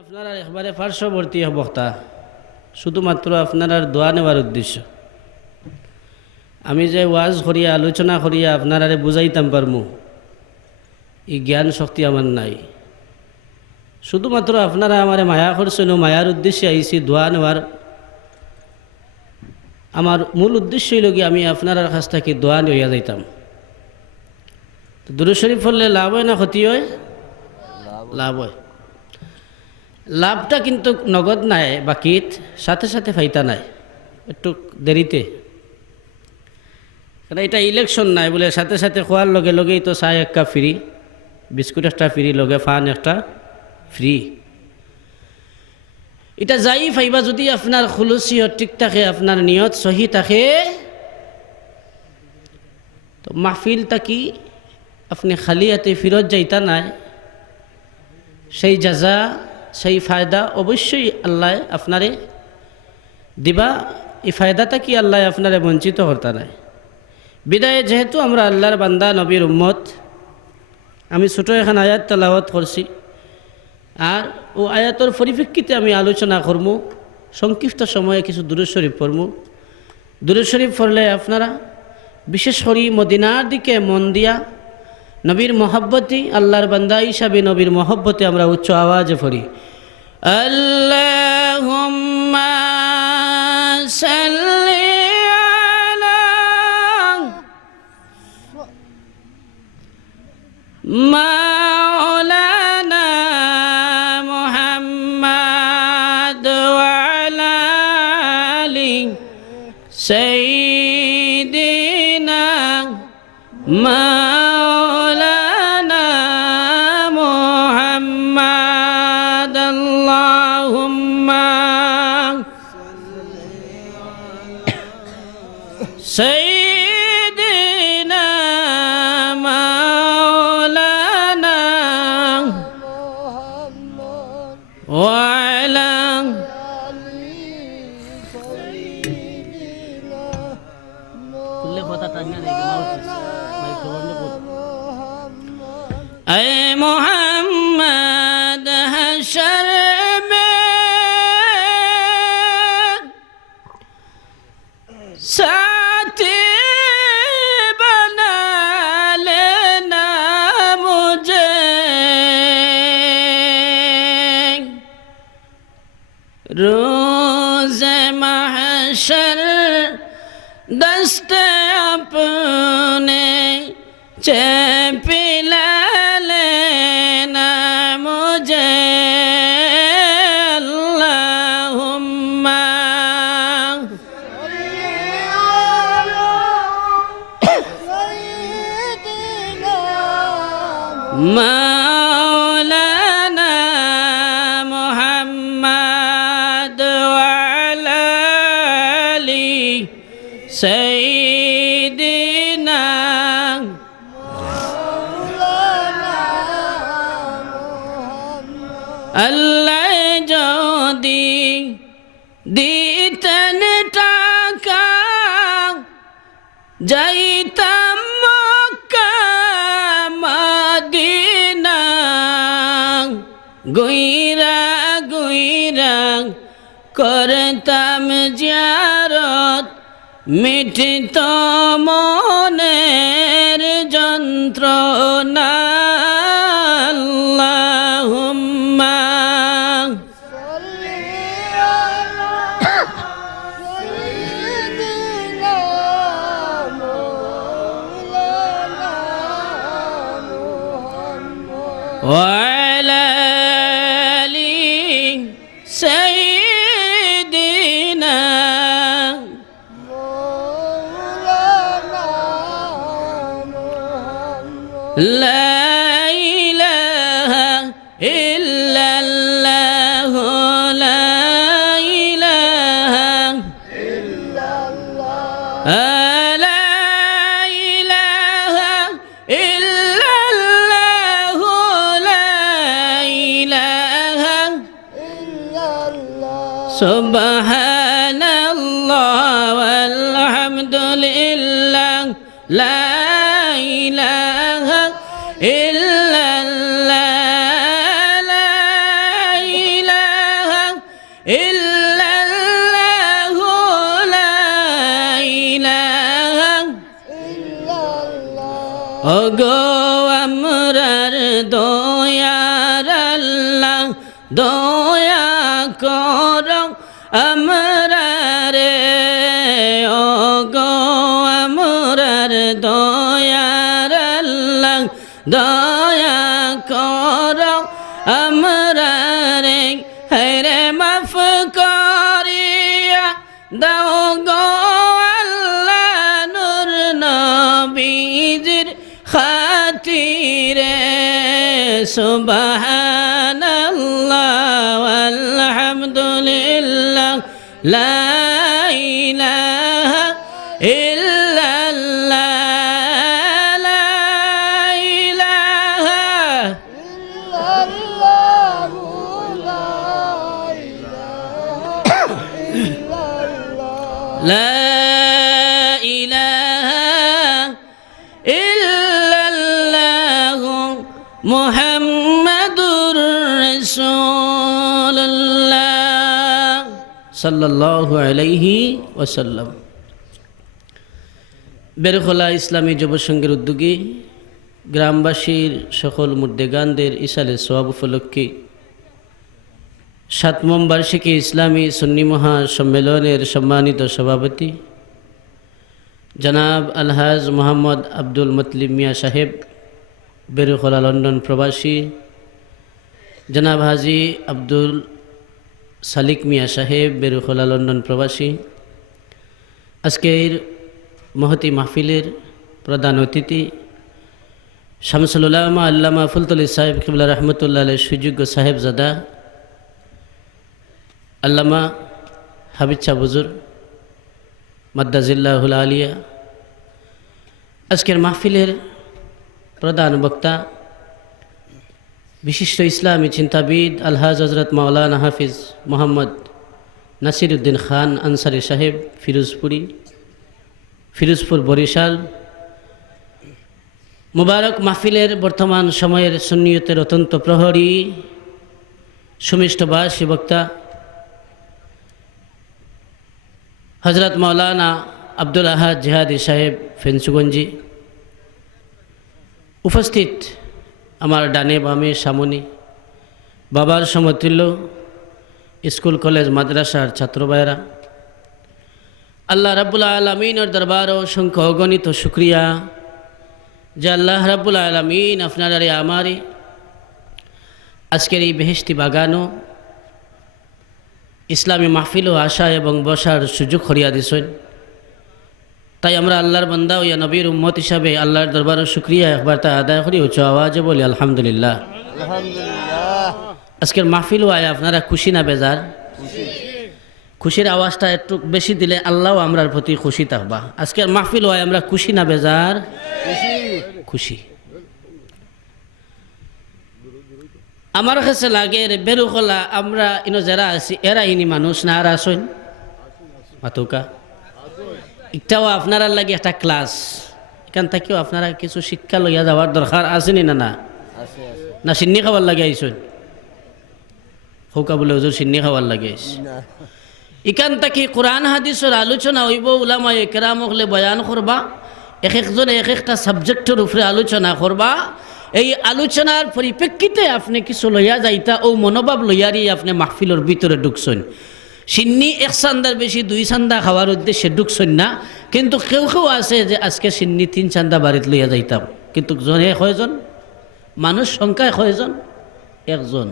আপনারা একবারে পার্শ্ববর্তী বক্তা, শুধুমাত্র আপনার দোয়া নেওয়ার উদ্দেশ্য। আমি যে ওয়াজ করিয়া আলোচনা করিয়া আপনারা বুঝাইতাম পারমু, এই জ্ঞান শক্তি আমার নাই। শুধুমাত্র আপনারা আমার মায়া করছেন, মায়ার উদ্দেশ্যে আইসি দোয়া নেওয়ার। আমার মূল উদ্দেশ্যই লগি আমি আপনার কাছ থেকে দোয়া নিয়া যাইতাম। দুরূদ শরীফ পড়লে লাভ হয় না ক্ষতি হয়? লাভ হয়। লাভটা কিন্তু নগদ নাই, বাকিত সাথে সাথে ফাইতা নাই, একটু দেরিতে। কারণ এটা ইলেকশন নাই বলে সাথে সাথে খোয়ার লগে লগেই তো চায় একটা ফ্রি, বিস্কুট একটা ফ্রি, লগে ফান একটা ফ্রি। এটা যাই ফাইবা যদি আপনার খুলুসিয়ত ঠিক থাকে, আপনার নিয়ত সহি থাকে, তো মাহফিল তাকি আপনি খালি হাতে ফিরত যাইতা নাই। সেই জাজা, সেই ফায়দা অবশ্যই আল্লাহ আপনারে দিবা। এই ফায়দাটা কি আল্লাহ আপনারে বঞ্চিত করতা নাই। বিদায় যেহেতু আমরা আল্লাহর বান্দা, নবীর উম্মত, আমি ছোট এখন আয়াত তেলাওয়াত করছি, আর ও আয়াতর পরিপ্রেক্ষিতে আমি আলোচনা করবো। সংক্ষিপ্ত সময়ে কিছু দুরূদ শরীফ পড়বো। দুরূদ শরীফ পড়লে আপনারা বিশেষ করে মদিনার দিকে মন দিয়া, নবীর মহব্বতি, আল্লাহর বান্দা হিসাবে নবীর মহব্বতে আমরা উচ্চ আওয়াজে পড়ি, আল্লাহুম্মা সাল্লি আলা মাওলানা মুহাম্মাদ ওয়া আলা আলি সাইয়্যিদিনা মাওলানা মুহাম্মাদ। আল্লাহুম্মা সাইয়্যিদিনা মাওলানা ওয়া আলা কুল্লে কথা টাঙ্গা দেখে اے محمد حشر میں ساتھی بنا لینا مجھے، روز محشر دست اپنے چپلا لینا مجھے، اللہم مولانا محمد وعلى آله سيدنا আল্লাহ যদি দিতেন টাকা, যাইতাম মক্কা মদিনা, গুইরা গুইরা করতাম জিয়ারত, মিটিত মনের যন্ত্রণা। আল্লাহুম্মা وعلى آل سيدنا لا إله إلا الله، لا إله إلا الله، لا إله إلا الله، لا إله إلا الله، سبحان الله والحمد لله، لا إله إلا الله، لا ইল্লাল্লাহু লা ইলাহা ওগো আমরার দয়ার আল্লাহ দয়া করো আমরারে ওগো আমরার দয়ার আল্লাহ দয়া করো আমরারে হেরে মাফ করিয়া দাও গো আল্লাহ নূর নবীজির খাতিরে সুবহানাল্লাহ আলহামদুলিল্লাহ লা ইলাহা ইল্লাল্লাহ লা ইলাহা লা ইলাহা ইল্লাল্লাহ মুহাম্মাদুর রাসূলুল্লাহ সাল্লাল্লাহু আলাইহি ওয়াসাল্লাম। বেরখোলা ইসলামী যুব সংঘের উদ্যোগে গ্রামবাসীর সকল মুর্দেগানদের ইসালে সোয়াব উপলক্ষে ৭ম বার্ষিকী ইসলামী সুন্নি মহা সম্মেলনের সম্মানিত সভাপতি জনাব আলহাজ মোহাম্মদ আব্দুল মতলিব মিয়া সাহেব, বেরখোলা লন্ডন প্রবাসী জনাব হাজি আব্দুল সালিক মিয়া সাহেব, বেরখোলা লন্ডন প্রবাসী, আজকের মহতি মাহফিলের প্রধান অতিথি শামসুল উলামা আল্লামা ফুলতলি সাহেব কিবলা রহমতুল্লাহ আলাইহির সুযোগ্য সাহেবজাদা আল্লামা হাবিব শাহ হুজুর মাদ্দাজিল্লাহুল আলিয়া, আজকের মাহফিলের প্রধান বক্তা বিশিষ্ট ইসলামী চিন্তাবিদ আলহাজ হজরত মাওলানা হাফিজ মোহাম্মদ নাসিরউদ্দিন খান আনসারি সাহেব, ফিরোজপুর বরিশাল। মুবারক মাহফিলের বর্তমান সময়ের সুন্নিয়তের অত্যন্ত প্রহরী সুমিষ্টভাষী বক্তা হজরত মাওলানা আব্দুল আহাদ জিহাদি সাহেব ফেঞ্চুগঞ্জি, উপস্থিত আমার ডানে বামে সামনে বাবার সমতুল্য স্কুল কলেজ মাদ্রাসার ছাত্র ভাইয়েরা, আল্লাহ রাব্বুল আলামিনের দরবারে অসংখ্য অগণিত শুকরিয়া যে আল্লাহ রাব্বুল আলামিন আপনার আর আমারে আজকের এই বেহেশতি বাগানও ইসলামী মাহফিলও আসা এবং বসার সুযোগ করিয়া দিছেন। তাই আমরা আল্লাহর বান্দা ও ইয়া নবীর উম্মত হিসাবে আল্লাহর দরবারে শুকরিয়া একবার তা আদায় করি উচ্চ আওয়াজে বলি আলহামদুলিল্লাহ। আজকের মাহফিলও আয় আপনারা খুশি না বেজার? খুশির আওয়াজটা একটু বেশি দিলে আল্লাহও আমরার প্রতি খুশি থাকবা। আজকের মাহফিল হয় আমরা খুশি না বেজার? খুশি। আমার কাছে লাগে বেরুখলা আমরা ইনো যারা আছি এরা ইনি মানুষ না আর আসেন মাতুকা একটাও আপনারা লাগে একটা ক্লাস, এখান থেকেও আপনারা কিছু শিক্ষা লইয়া যাওয়ার দরকার আসেনি না? না না সিন্নি খাবার লাগে আইসেন হৌকা বলে হুজুর সিন্নি খাবার লাগে আইস। এখান থেকে কোরআন হাদিসের আলোচনা হইব, উলামায়ে কেরাম হলে বয়ান করবা, এক একজনে এক একটা সাবজেক্টের উপরে আলোচনা করবা। এই আলোচনার পরিপ্রেক্ষিতে আপনি কিছু লইয়া যাইতা ও মনোভাব লইয়ারই আপনি মাহফিলের ভিতরে ঢুকছেন। সিন্নি এক চান্দার বেশি 2 চান্দা খাওয়ার উদ্দেশ্যে ঢুকছেন না, কিন্তু কেউ কেউ আছে যে আজকে সিন্নি 3 চান্দা বাড়িতে লইয়া যাইতাম, কিন্তু জনে কয়জন মানুষ সংখ্যায় কয়জন? একজন।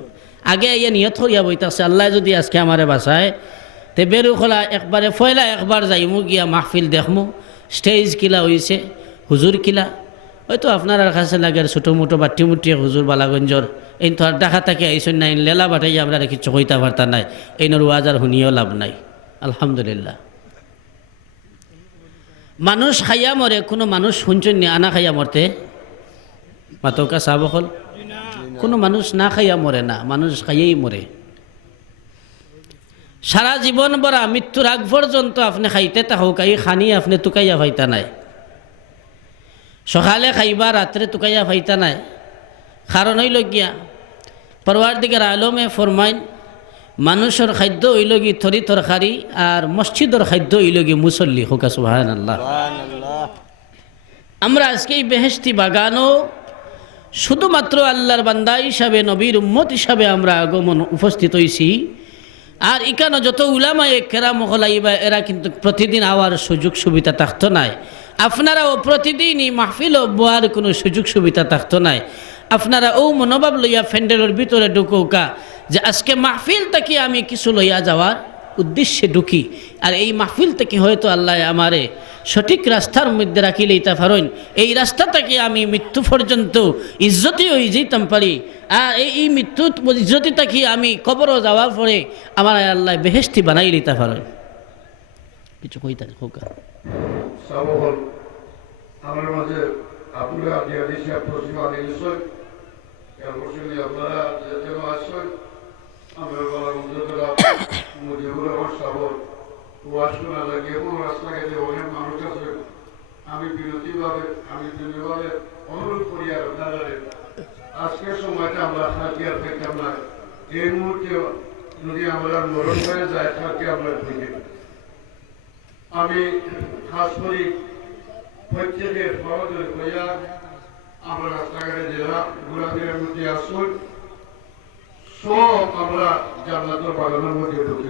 আগে ইয়ে নিয়ত করিয়া বইতাছে আল্লাহ যদি আজকে আমারে বাঁচায় তে বেরুখলা একবারে ফয়লা একবার যাইমু গিয়া মাহফিল দেখমু, স্টেজ কিলা হইছে, হুজুর কিলা। হয়তো আপনার কাছে লাগে ছোটো মোটো বাটি মুটি হুজুর বালাগঞ্জর এই তো আর দেখা থাকে আইসন নাই লেলা বাটাই আমরা কিছু কইতা পারতা নাই, এই নর ওয়াজার শুনিও লাভ নাই। আলহামদুলিল্লাহ মানুষ খাইয়া মরে, কোনো মানুষ শুনছেন নি আনা খাইয়া মরতে? মাতকা চাহ বকল কোনো মানুষ না খাইয়া মরে না, মানুষ খাইয়েই মরে। সারা জীবন বরা মৃত্যুর আগ পর্যন্ত আপনি খাইতে থাকুক, এই খানি আপনি টুকাইয়া পাইতা নাই। সকালে খাইবা রাত্রে টুকাইয়া পাইতা নাই। কারণ হইল গিয়া পরওয়ারদিগার আলমে ফরমাইন মানুষের খাদ্য হইল কি তরি তরকারি আর মসজিদের খাদ্য হইল কি মুসল্লি হোকা সুবহানাল্লাহ। আমরা আজকে এই বেহেশতি বাগানও শুধুমাত্র আল্লাহর বান্দা হিসাবে নবীর উম্মত হিসাবে আমরা আগমন উপস্থিত হইছি। আর এখানে যত উলামায়ে কেরাম হলাইবা এরা কিন্তু প্রতিদিন আওয়ার সুযোগ সুবিধা থাকতো নাই। আপনারাও প্রতিদিনই মাহফিলও বোয়ার কোনো সুযোগ সুবিধা থাকতো নাই। আপনারা ও মনোভাব লইয়া ফ্যান্ডেলের ভিতরে ঢুকৌকা যে আজকে মাহফিল থেকে আমি কিছু লইয়া যাওয়ার উদ্দেশ্যে ঢুকি। আর এই মাহফিল থেকে হয়তো আল্লাহ আমারে সঠিক রাস্তার মধ্যে রাখি লইতে পারেন, এই রাস্তা থেকে আমি মৃত্যু পর্যন্ত ইজ্জতি হয়ে যেতাম পারি। আর এই মৃত্যু ইজ্জতি থেকে আমি কবরও যাওয়ার পরে আমার আল্লাহ বেহেশতি বানাই লইতে পারেন। কিছু কইতা হোকা আমার মাঝে আপনারা দিয়েছে প্রশ্ন নিশ্চয় আপনারা যেন আসছেন আমরা বলা বন্ধুরা মুজিবুর রহমান সাবর ওয়াজ শোনা লাগে এবং রাস্তাঘাটে অনেক মানুষ আছে। আমি বিরতিভাবে অনুরোধ করি আর আপনারা আজকের সময়টা আমরা থাকি আর দেখতাম না, এই মুহূর্তে যদি আমরা মরণ হয়ে যায় থাকি আমরা থেকে আমি খাস করি প্রত্যেকের সহযোগ করিয়া আমরা রাস্তাঘাটে জেলা ঘোরাফেরার মধ্যে আসুন, সব আমরা জান্নাতের বাগানের মধ্যে ঢুকি।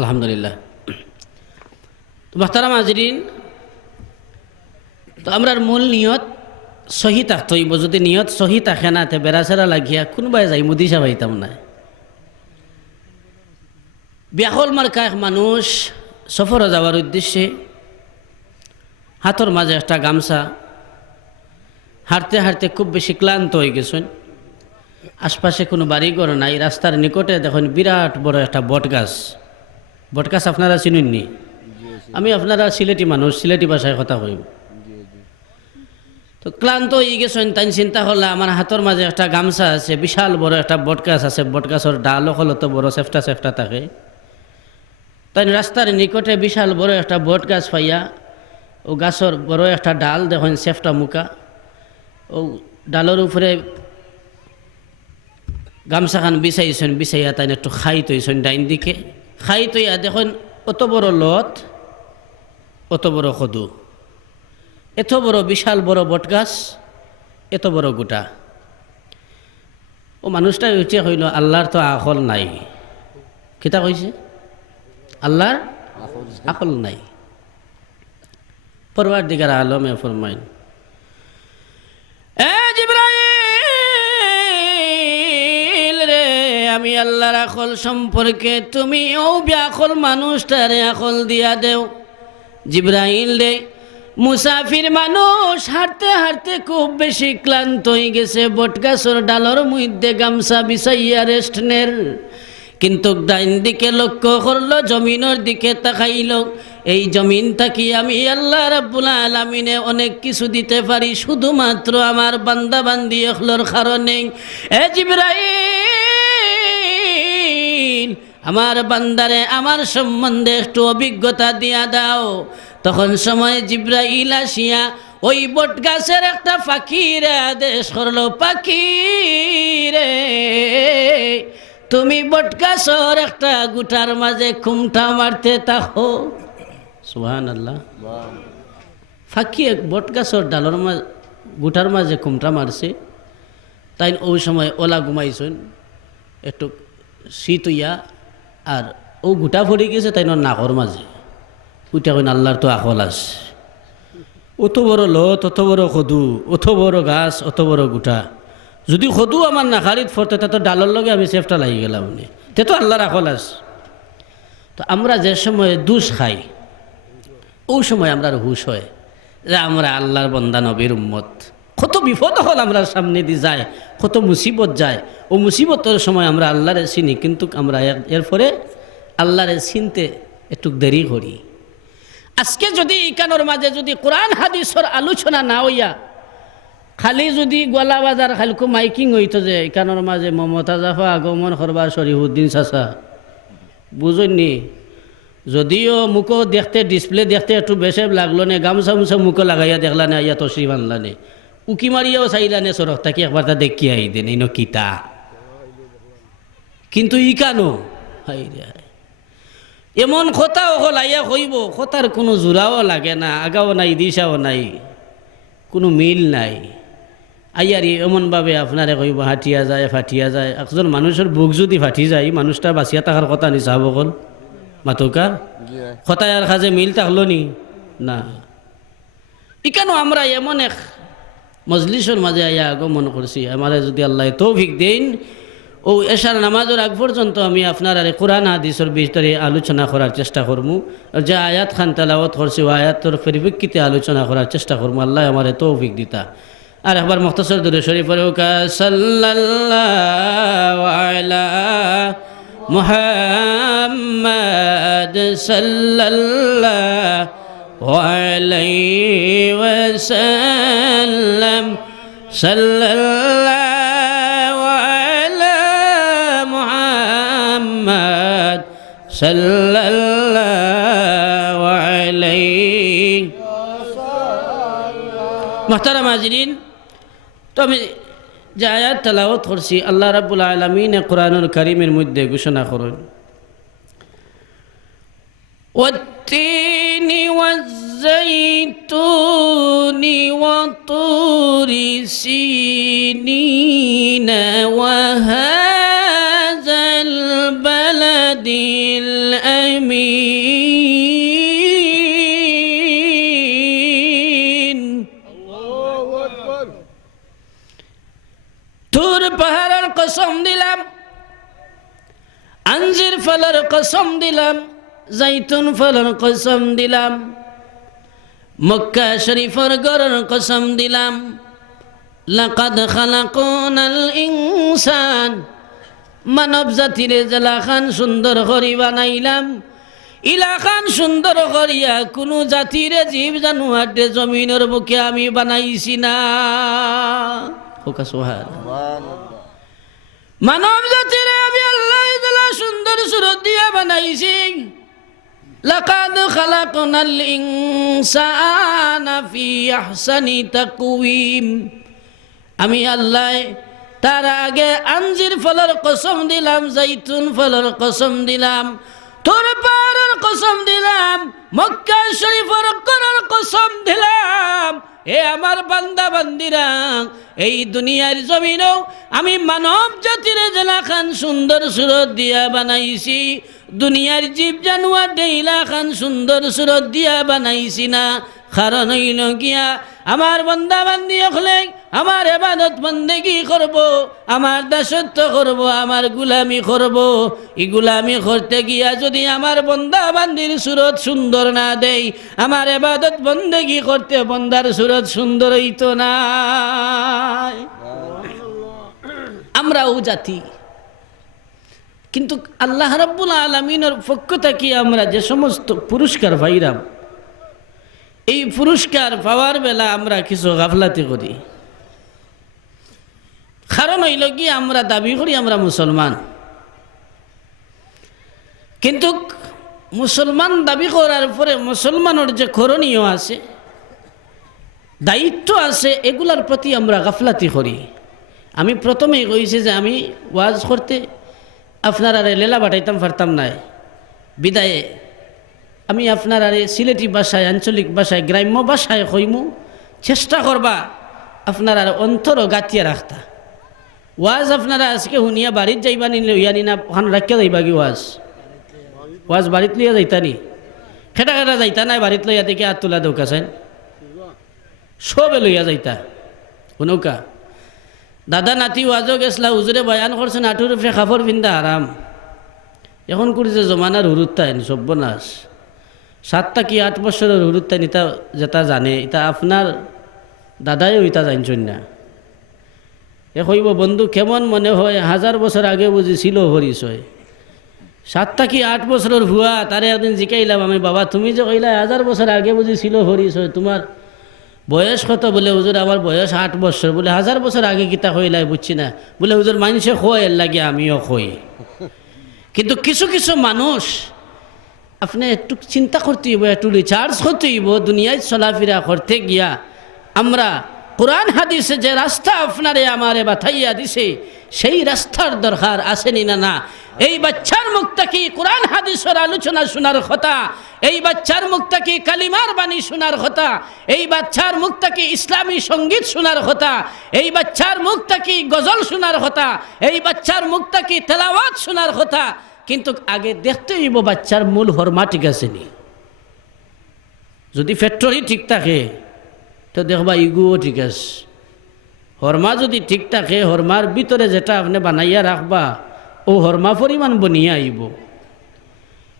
আলহামদুলিল্লাহ। তো মুহতারাম হাজরিন, তো আমরার মূল নিয়ত সহি থাকতে হইব। যদি নিয়ত সহি থাকে না তে বেড়াচেরা লাগিয়া কোনোবাই যাই মুদিসা পাইতাম না। ব্যাহল মার্কা এক মানুষ সফরে যাওয়ার উদ্দেশ্যে হাতর মাঝে একটা গামছা, হাঁটতে হাঁটতে খুব বেশি ক্লান্ত হয়ে গেছেন। আশপাশে কোনো বাড়িঘর নাই, রাস্তার নিকটে দেখুন বিরাট বড় একটা বটগাছ। বটগাছ আপনারা চিনুননি? আমি আপনারা সিলেটি মানুষ, সিলেটি ভাষায় কথা কইব। তো ক্লান্ত হয়ে গেছেন, তাই চিন্তা করলে আমার হাতর মাঝে একটা গামছা আছে, বিশাল বড় একটা বটগাছ আছে, বটগাছের ডালও হলো তো বড় চেফটা চেফটা থাকে। তাই রাস্তার নিকটে বিশাল বড় একটা বটগাছ পাইয়া ও গাছের বড় একটা ডাল দেখুন চেফটা মুখা, ও ডালের উপরে গামছাখান বিছাইছেন, বিছাইয়া তাই একটু খাই তৈছেন ডাইন দিকে। খাই তৈয়া দেখুন অত বড় লত, অত বড় কদু, এত বড় বিশাল বড় বটগাছ, এত বড় গোটা। ও মানুষটা হইতে হইল আল্লাহর তো আকল নাই। কিতা কইছে? আল্লাহর আকল নাই। পরওয়ারদিগার আলমে ফরমাইন, এ জিবরাইল রে, আমি আল্লাহর আকল সম্পর্কে তুমি ও ব্যাকল মানুষটারে আকল দিয়া দেও। জিবরাইল রে, মুসাফির মানুষ হাঁটতে হাঁটতে খুব বেশি ক্লান্ত হয়ে গেছে, বটগাছর ডালর মধ্যে গামছা বিছাইয়া রেস্ট নের। কিন্তু ডাইন দিকে লক্ষ্য করলো, জমিনের দিকে তাকাইল। এই জমিন থাকি আমি আল্লাহ রাব্বুল আলামিনে অনেক কিছু দিতে পারি, শুধুমাত্র আমার বান্দা বান্দি এখলোর কারণে। এ জিবরাইল, আমার বান্দারে আমার সম্বন্ধে একটু অভিজ্ঞতা দিয়া দাও। তখন সময় জিবরাইল আসিয়া ওই বটগাছের একটা পাখিরে আদেশ করলো, পাখি রে, তুমি বটগাছর একটা গুটার মাঝে খুমটা মারতে থাকো। সুবহানাল্লাহ। ফাঁকি এক বটগাছর ডালর মাঝে গুটার মাঝে খুমটা মারছে। তাই ওই সময় ওলা ঘুমাইছেন, একটু শীত হইয়া, আর ও গুটা ভরে গেছে তাই নাকর মাঝে। উঠা কইন আল্লাহর তো আকল আছে। অত বড় লত, অত বড় কদু, অত বড় গাছ, অত বড় গুটা, যদি সদু আমার নাখারিত ফরতে তো ডালের লগে আমি চেফটা লাগি গেলাম, তে তো আল্লাহর আকল আছে। তো আমরা যে সময় দুষ খাই ওই সময় আমরা হুশ হয় যে আমরা আল্লাহর বন্দা নবীর উম্মত। কত বিপদ হল আমরা সামনে দিয়ে যায়, কত মুসিবত যায়। ও মুসিবতের সময় আমরা আল্লাহরে চিনি, কিন্তু আমরা এরপরে আল্লাহরে চিনতে একটু দেরি করি। আজকে যদি ইকানোর মাঝে যদি কোরআন হাদিসের আলোচনা না হইয়া খালি যদি গোলা বাজার খালকু মাইকিং হইতো যে ইকানোর মাঝে মমতা জাফা আগমন করবা শরীফুদ্দিন চাচা, বুঝনি? যদিও মুখো দেখতে ডিসপ্লে দেখতে একটু বেশি লাগলো নে, গামছা মুছা মুখো লাগাইয়া দেখলা নে, ইয়া তসরিফ আনলা নে, উকি মারিয়াও চাইলা নে, সরক থাকি একবার তা দেখি আই দেন এই কিতা কিন্তু ই কেন হাই রে হাই। এমন কথাও হলাইয়া হইব, কথার কোনো জোড়াও লাগে না, আগাও নাই দিশাও নাই, কোনো মিল নাই। আইয়ারি এমনভাবে আপনারে কইব হাঁটিয়া যায় ফাটিয়া যায়। একজন মানুষের বুক যদি ফাটি যায়, মানুষটা বাঁচিয়া থাকার কথা নি চাহাব কল মাতুকার কথায় আর কাজে মিল থাকলো নি না। ইকানো আমরা এমন এক মজলিসের মাঝে আইয়া আগমন করছি, আমারে যদি আল্লাহ তৌফিক দেন ও এশার নামাজের আগ পর্যন্ত আমি আপনার আর কোরআন হাদিসের ভিতরে আলোচনা করার চেষ্টা করবো। আর যে আয়াত খান তেলাওয়াত করছি ও আয়াতর পরিপ্রেক্ষিতে আলোচনা করার চেষ্টা করবো। আল্লাহ আমারে তৌফিক দিতা। আর একবার মুখতাসর দুরূদ শরীফ পড়ো কা সাল্লাল্লাহু আলা মুহাম্মাদ সাল্লাল্লাহু আলাইহি ওয়াসাল্লাম সাল্লাল্লাহু আলা মুহাম্মাদ সাল্লাল্লাহু আলাইহি। মুহতারাম হাজিরিন, তো আমি যে আয়াত তেলাওয়াত করছি আল্লাহ রাব্বুল আলামিন কোরআনুল কারীমের মধ্যে ঘোষণা করেন والتين والزيتون وطور سينين وهذا البلد الأمين। তুর পাহাড়ের কসম দিলাম, আঞ্জির ফলের কসম দিলাম, জাইতুন ফলের কসম দিলাম, মক্কা শরীফের গড়ের কসম দিলাম। লাকাদ খালাকনাল ইনসান, মানব জাতিরে জেলাখান সুন্দর করি বানাইলাম। ইলাখান সুন্দর করিয়া কোনো জাতিরে জীব জানুয়ারে জমিনের বুকে আমি বানাইছি না। মানব জাতিরে আমি আল্লাহ সুন্দর সুরত দিয়া বানাইছি। লাকাদ খালাকনাল ইনসানা ফি আহসানি তাকওয়িম। আমি আল্লাহ তার আগে আঞ্জির ফলের কসম দিলাম, জাইতুন ফলের কসম দিলাম, তোর পাহাড়ের কসম দিলাম, মক্কা শরীফের গড়ের কসম দিলাম। এ আমার বান্দা বান্দিরা, এই দুনিয়ার জমিনও আমি মানব জাতির জেলাখান সুন্দর সুরত দিয়া বানাইছি। দুনিয়ার জীব জানোয়ার ডেইলাখান সুন্দর সুরত দিয়া বানাইছি না। কারণ হইল গিয়া আমার বান্দা বান্দি হলে আমার ইবাদত বন্দেগী করব, আমার দাসত্ব করব, আমার গুলামি করব। এই গুলামি করতে গিয়া যদি আমার বান্দা বান্দির সুরত সুন্দর না দেই, আমার ইবাদত বন্দেগী করতে বান্দার সুরত সুন্দর হইতো না। আমরাও জাতি, কিন্তু আল্লাহ রাব্বুল আলামিনের পক্ষ থেকে আমরা যে সমস্ত পুরস্কার পাইলাম, এই পুরস্কার পাওয়ার বেলা আমরা কিছু গাফলাতি করি। কারণ হইল কি আমরা দাবি করি আমরা মুসলমান, কিন্তু মুসলমান দাবি করার পরে মুসলমানের যে করণীয় আছে, দায়িত্ব আছে, এগুলার প্রতি আমরা গাফলাতি করি। আমি প্রথমেই কইছি যে আমি ওয়াজ করতে আপনার আরে লেলা বাটাইতাম পারতাম না। বিদায়ে আমি আপনার আরে সিলেটি ভাষায়, আঞ্চলিক ভাষায়, গ্রাম্য ভাষায় কইমু, চেষ্টা করবা আপনার আর অন্তর গাতিয়া রাখতা। ওয়াজ আপনারা আজকে শুনিয়া বাড়িত যাইবা নি লইয়া নি না ওখান রাখিয়া যাইবা কি? ওয়াজ বাড়িত লইয়া যাইতা নি? খেটা খেটা যাইতা নাই বাড়িত লইয়া দেখে হাত তোলা দৌকাছেন, সবে লইয়া যাইতা শুনৌকা। দাদা নাতি ওয়াজও গেছলা, হুজুরে বয়ান করছেন আঁটুর উপরে কাপড় পিন্ধা আরাম। এখন করেছে জমানার হুরুত্তাইন সব্যনাশ। 7 কি 8 বছরের হুরুত্তাইন ইতা যেটা জানে, এটা আপনার দাদাইও ইতা জানছেন না। এ কইব বন্ধু কেমন মনে হয় 1000 বছর আগে বুঝিছিল পরিচয়। 7 কি 8 বছরের ভুয়া, তারে একদিন জিকাইলাম আমি, বাবা তুমি যে কইলা 1000 বছর আগে বুঝিছিল পরিচয়, তোমার বয়স কত? বলে হুজুর আমার বয়স 8 বছর। বলে 1000 বছর আগে কিতা কইলাই বুঝছি না। বলে হুজুর মানুষে কয় এর লাগে আমিও কই। কিন্তু কিছু কিছু মানুষ আপনি একটু চিন্তা করতে হইব, একটু রিচার্জ করতে হইব। দুনিয়ায় চলাফেরা করতে গিয়া আমরা কোরআন হাদিসে যে রাস্তা আপনারে আমারে বাতাইয়া দিছে সেই রাস্তার দরকার আসেনি না না? এই বাচ্চার মুখ থেকে কোরআন হাদিসের আলোচনা শোনার কথা, এই বাচ্চার মুখ থেকে কালিমার বাণী শোনার কথা, এই বাচ্চার মুখ থেকে ইসলামী সঙ্গীত শোনার কথা, এই বাচ্চার মুখ থেকে গজল শোনার কথা, এই বাচ্চার মুখ থেকে তেলাওয়াত শোনার কথা। কিন্তু আগে দেখতে হইব বাচ্চার মূল হরমা ঠিক আছে নি। যদি ফ্যাক্টরি ঠিক থাকে তো দেখবা ইগুও ঠিক আছে। হরমা যদি ঠিক থাকে, হরমার ভিতরে যেটা আপনি বানাইয়া রাখবা ও হরমা পরিমাণ বনিয়া আইব।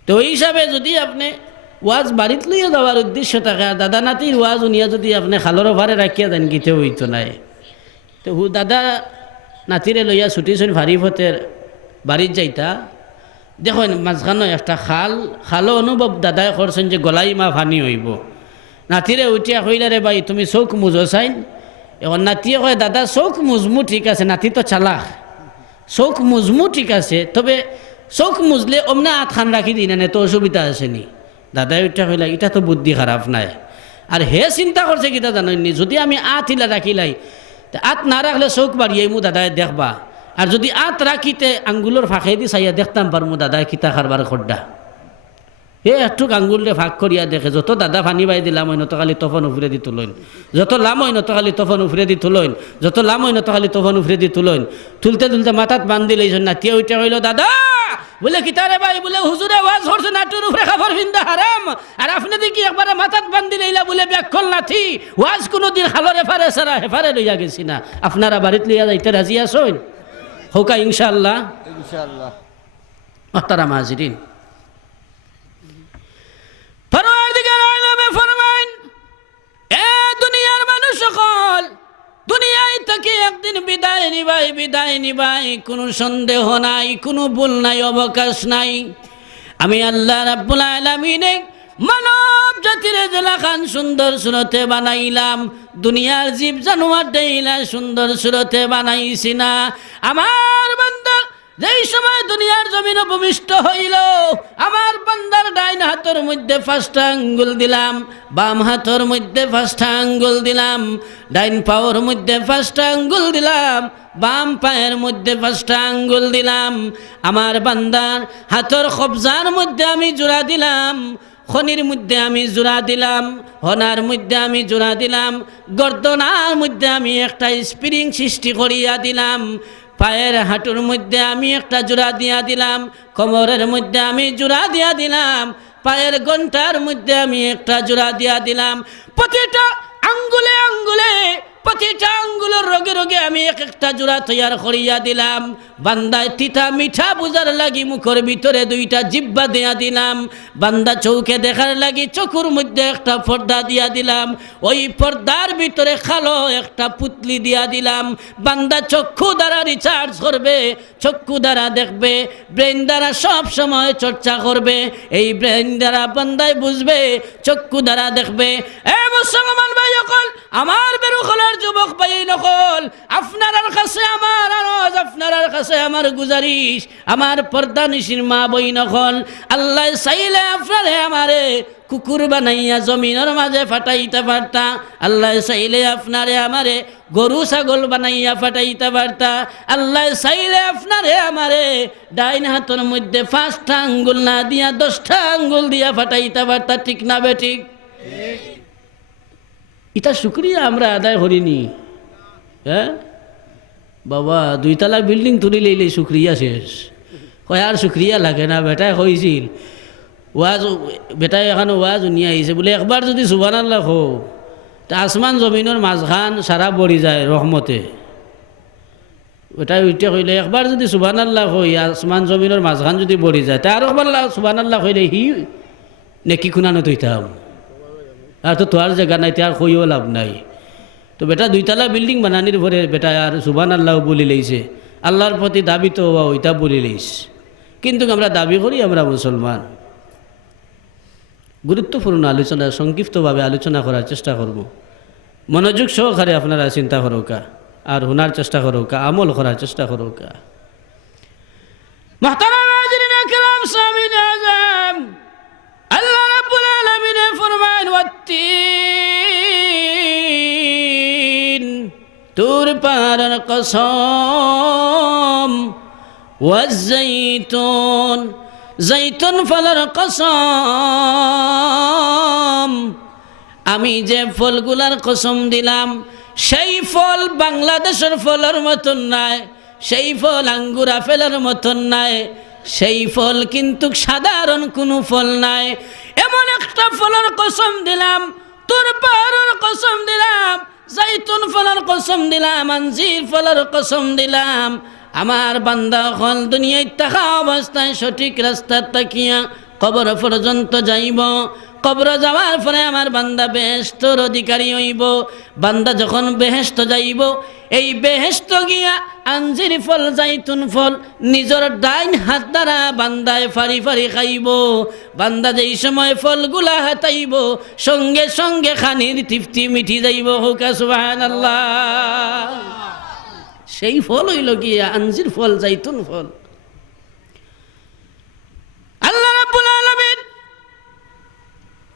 তো ওই হিসাবে যদি আপনি ওয়াজ বাড়িত লইয়া যাওয়ার উদ্দেশ্য থাকে, আর দাদা নাতির ওয়াজ উনিয়া যদি আপনি খালর ভারে রাখিয়া দেন গীতে হইতো নাই, তো হু দাদা নাতিরে লইয়া ছুটিছুন ভারি ফতের বাড়িত যাইতা, দেখুন মাঝখানো একটা খালো অনুভব দাদাই করছেন যে গলাই মা ফানি হইব। নাতিরে উঠিয়া কইলা রে ভাই তুমি চৌক মুজো চাইন। এখন নাতিয়ে কয় দাদা চৌক মুজমু ঠিক আছে, নাতি তো চালাক, চৌক মুজমু ঠিক আছে, তবে চৌক মুজলে অমনে আট খান রাখি দিই না, তো অসুবিধা আসেনি। দাদাই উঠিয়া কইলা এটা তো বুদ্ধি খারাপ নাই। আর হে চিন্তা করছে কিতা জানেননি, যদি আমি আট ইলা রাখিলাই, আট না রাখলে চৌক বাড়িয়ে মু দাদাই দেখবা, আর যদি আট রাখিতে আঙ্গুলের ফাঁকে দি চাইয়া দেখতাম পারমু দাদাই কিতা খারবার খড্ডা। একটু আঙ্গুলে ফাঁক করিয়া দেখে, যত দাদা ফানি বাই দিলাম ওই নতকালি তফন উফরে দি তুলইন, যত লাম ওই নতকালি তফন উফরে দি তুলইন, যত লাম ওই নতকালি তফন উফরে দি তুলইন। তুলতে তুলতে মাথাত বান্ধি লইছেন, নাতিয়ে উঠে হইল দাদা বলে কিতারে ভাই, বলে হুজুরে ওয়াজ করছে নাটুর উপরে খাবার ভিন্দা হারাম, আর আপনি দেখি একবারে মাথাত বান্ধি লইলা বলে ব্যাকল নাথি, ওয়াজ কোনোদিন খালরে ফারে সারা হেফারে লইয়া গেছি না। আপনারা বাড়িত লইয়া যাইতে রাজি আছেন? হোকা ইনশাআল্লাহ। ইনশাআল্লাহ। মোহতারাম হাজিরিন, পরওয়ারদিগার আলমে ফরমান, এ দুনিয়ার মানুষ সকল, দুনিয়ায় থেকে একদিন বিদায় নিবাই, কোনো সন্দেহ নাই, কোনো ভুল নাই, অবকাশ নাই। আমি আল্লাহ রাব্বুল আলামিন মানব জাতির জেলাখান সুন্দর সুরতে বানাইলাম, দুনিয়ার জীব জানোয়ার দেইলা সুন্দর সুরতে বানাইছি না? আমার বান্দা যেই সময় দুনিয়ার জমিন ভূমিষ্ঠ হইল, আমার বান্দার ডাইন হাতের মধ্যে 5টা আঙ্গুল দিলাম, বাম হাতের মধ্যে 5টা আঙ্গুল দিলাম, ডাইন পাওয়ার মধ্যে 5টা আঙ্গুল দিলাম, বাম পায়ের মধ্যে 5টা আঙ্গুল দিলাম। আমার বান্দার হাতের কবজার মধ্যে আমি জোড়া দিলাম, খনির মধ্যে আমি জোড়া দিলাম, হনার মধ্যে আমি জোড়া দিলাম, গর্দনার মধ্যে আমি একটা স্প্রিং সৃষ্টি করিয়া দিলাম, পায়ের হাঁটুর মধ্যে আমি একটা জোড়া দিয়া দিলাম, কোমরের মধ্যে আমি জোড়া দিয়া দিলাম, পায়ের ঘন্টার মধ্যে আমি একটা জোড়া দিয়া দিলাম। প্রতিটা আঙ্গুলে আঙ্গুলে, প্রতিটা আঙ্গুলের রোগে রোগে আমি একটা জোড়া তৈয়ার করিয়া দিলাম। বান্দায় তিতা মিঠা বুঝার লাগি মুখের ভিতরে 2টা জিব্বা দিয়া দিলাম। বান্দা চৌকে দেখার লাগি চকুর মধ্যে একটা পর্দা দিয়া দিলাম, ওই পর্দার ভিতরে খালো একটা পুতলি দিয়া দিলাম। বান্দা চক্ষু দ্বারা রিচার্জ করবে, চক্ষু দ্বারা দেখবে, ব্রেন দ্বারা সব সময় চর্চা করবে, এই ব্রেন দ্বারা বান্দায় বুঝবে, চক্ষু দ্বারা দেখবে। এ মুসলমান ভাই সকল, আমার বেরুখলার যুবক ভাই নকল, আপনার কাছে আমার আরজ, আপনার কাছে আমার গুজারিশ, আমার পর্দা নিশির মা বই নকল, আল্লাহ চাইলে আপনারে আমারে কুকুর বানাইয়া জমিনের মাঝে ফাটাইতে পারতা, আল্লাহ চাইলে আপনারে আমারে গরু ছাগল বানাইয়া ফাটাইতে পারতা, আল্লাহ চাইলে আপনারে আমারে ডাইন হাতের মধ্যে 5টা আঙ্গুল না দিয়া 10টা আঙ্গুল দিয়া ফাটাইতে পারতা। ঠিক না বে ঠিক? এটা শুক্রিয়া আমরা আদায় করিনি। হ্যাঁ বাবা, 2 তলা বিল্ডিং তুলি লইলে শুক্রিয়া শেষ, কয় আর শুক্রিয়া লাগে না। বেটায় কইছিল ওয়াজ, বেটায় এখন ওয়াজ নিয়ে আইছে বলে একবার যদি সুবহানাল্লাহ হো, তা আসমান জমিনের মাঝখান সারা বড়ি যায় রহমতে। বেটায় উঠে কইলে একবার যদি সুবহানাল্লাহ হই, আসমান জমিনের মাঝখান যদি বড়ি যায়, তা আর একবার সুবহানাল্লাহ কইলে হি নেকি খুনানো তৈতাম। আর তো তোর জায়গা নাই, তার কইও লাভ নাই। তো বেটা 2 তলা বিল্ডিং বানানির পরে বেটা আর সুবহানাল্লাহ বলি লইছে, আল্লাহর প্রতি দাবি তো ওইটা বলি লইছে। কিন্তু আমরা দাবি করি আমরা মুসলমান। গুরুত্বপূর্ণ আলোচনা, সংক্ষিপ্তভাবে আলোচনা করার চেষ্টা করব। মনোযোগ সহকারে আপনারা চিন্তা করোকা, আর শোনার চেষ্টা করোকা, আমল করার চেষ্টা করোকা। মুহতারাম হাজিরিন কিরাম, সামিন আযম, আল্লাহ রাব্বুল আলামিন ফরমান ওয়াত্তিন কসম ওয়াজ্জাইতুন, জাইতুন ফলের কসম, আমি যে ফলগুলার কসম দিলাম সেই ফল বাংলাদেশের ফলের মতন নাই, সেই ফল আঙ্গুর আপেলের মতন নাই, সেই ফল কিন্তু সাধারণ কোনো ফল নাই। এমন একটা ফলের কসম দিলাম, তোর পাহাড়ের কসম দিলাম, জাইতুন ফলের কসম দিলাম, আঞ্জির ফলের কসম দিলাম। আমার বান্দা হল দুনিয়ায় থাকা অবস্থায় সঠিক রাস্তা তাকিয়া কবর পর্যন্ত যাইব। কবর যাওয়ার পরে আমার বান্দা বেহেশতর অধিকারী হইব। বান্দা যখন বেহেশত যাইব, এই বেহেশত গিয়া আঞ্জির ফল জাইতুন ফল নিজের ডাইন হাত দ্বারা বান্দায় ফারি ফারি খাইব। বান্দা যেই সময় ফলগুলা হাতাইব, সঙ্গে সঙ্গে খানির তৃপ্তি মিটি যাইব। হুকা সুবহানাল্লাহ। সেই ফল হইল গিয়া আঞ্জির ফল, জাইতুন ফল। আল্লাহ রাব্বুল আলামিন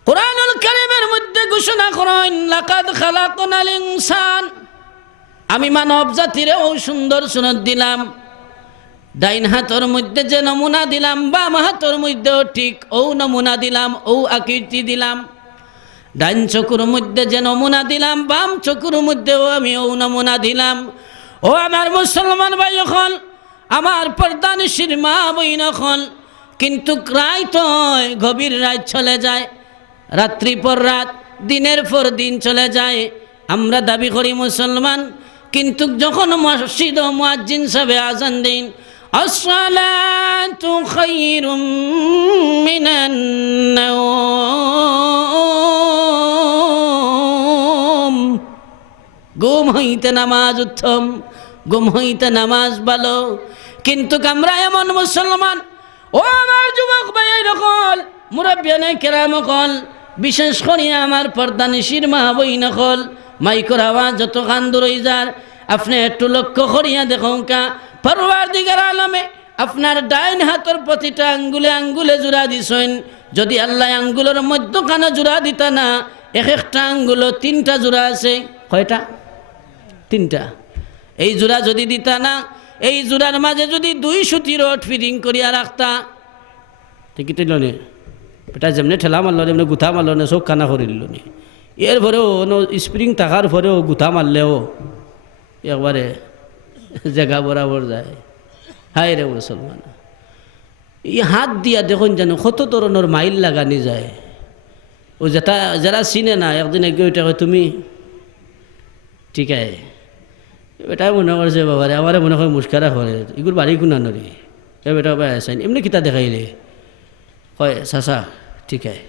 কুরআনুল কারীমের মধ্যে ঘোষণা করেন, লাকাদ খালাকনাল ইনসান, আমি মানব জাতিরেও সুন্দর সুরত দিলাম। ডাইন হাতের মধ্যে যে নমুনা দিলাম, বাম হাতের মধ্যেও ঠিক ও নমুনা দিলাম, ও আকৃতি দিলাম। ডাইন চকুর মধ্যে যে নমুনা দিলাম, বাম চকুর মধ্যেও আমি ও নমুনা দিলাম। ও আমার মুসলমান ভাই হল, আমার পর্দানিশীর মা বইন হল, কিন্তু রাত হয়, গভীর রাত চলে যায়, রাত্রি পর রাত, দিনের পর দিন চলে যায়। আমরা দাবি করি মুসলমান, কিন্তু যখন মসজিদ ও মুয়াজ্জিন সাহেব আজান দিন, আসসালাতু খায়রুম মিনান নাওম, ঘুম হইতে নামাজ উত্তম, ঘুম হইতে নামাজ ভালো। কিন্তু আমরা এমন মুসলমান, ও আমার যুবক ভাই নকল, মুরব্বিয়ানে কেরাম নকল, বিশেষ করে আমার পর্দানিশীর মা বই নকল, মাইকর আওয়াজ যত খান দূর হয়ে যার, আপনি একটু লক্ষ্য করিয়া দেখুন কা পরওয়ারদিগার আলমে আপনার ডাইন হাতের প্রতিটা আঙ্গুলে আঙ্গুলে জোড়া দিছেন। যদি আল্লাহ আঙ্গুলের মধ্যখানে জোড়া দিতা না, এক একটা আঙ্গুলো তিনটা জোড়া আছে। কয়টা? তিনটা। এই জোড়া যদি দিতা না, এই জোড়ার মাঝে যদি 2 সুতি রড ফিটিং করিয়া রাখতা, ঠিকই তো নে এটা যেমনি ঠেলা মারল, যেমনি গুথা মারল না, চোখ কানা করিল নি। এর পরেও স্প্রিং থাকার পরেও গুথা মারলেও একবারে জায়গা বরাবর যায়। হায় রে মুসলমান, এই হাত দিয়া দেখুন যেন কত ধরনের মাইল লাগানি যায়। ও যেটা যারা চিনে না, একদিন একে ওইটা কয় তুমি ঠিক আছে, এটাই মনে করছে বাবারে, আমারে মনে হয় মুস্কারা করে, এগুলো বাড়ি কোনা নরি, এ বেটা ভাই আছেন এমনি কিতা দেখাইলে, কয় চাচা ঠিক আছে,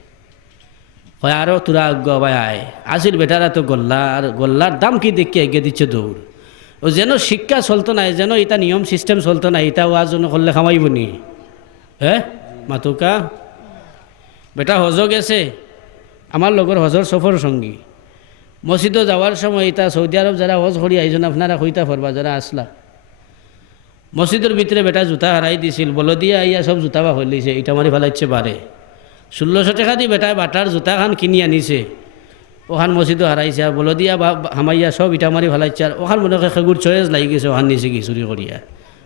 কয় আরও তোরা আজ্ঞ ভাই আয়। আসিল বেটারা তো গল্লা, আর গল্লার দাম কি দেখি এগিয়ে দিচ্ছে দৌড়। ও যেন শিক্ষা চলতো না, যেন এটা নিয়ম সিস্টেম চলতো না, এটা ওয়াজ জন্য করলে খামাইব নি। হ্যাঁ মাতুকা বেটা হজ গেছে, আমার লগর হজর সফর সঙ্গী, মসজিদে যাওয়ার সময় এটা সৌদি আরব যারা হজ করি আইজন আপনারা কইতা পারবা যারা আসলা, মসজিদের ভিতরে বেটা জুতা হারাই দিছিল, বলো দিয়ে আইয়া সব জুতা বা হইলিছে, এটা মারি ফেলাইছে বারে 1600 টাকা দিয়ে বেটায় বাটার জুতা খান কিনি আনিছে, ওখান মসজিদও হারাইছে, আর বলো দিয়া হামাইয়া সব ইটা মারি ফেলাইছে, আর ওখান মনে হয় খেগুর চয়েস লাগি গেছে, ওখান নিচে কি চুরি করিয়া।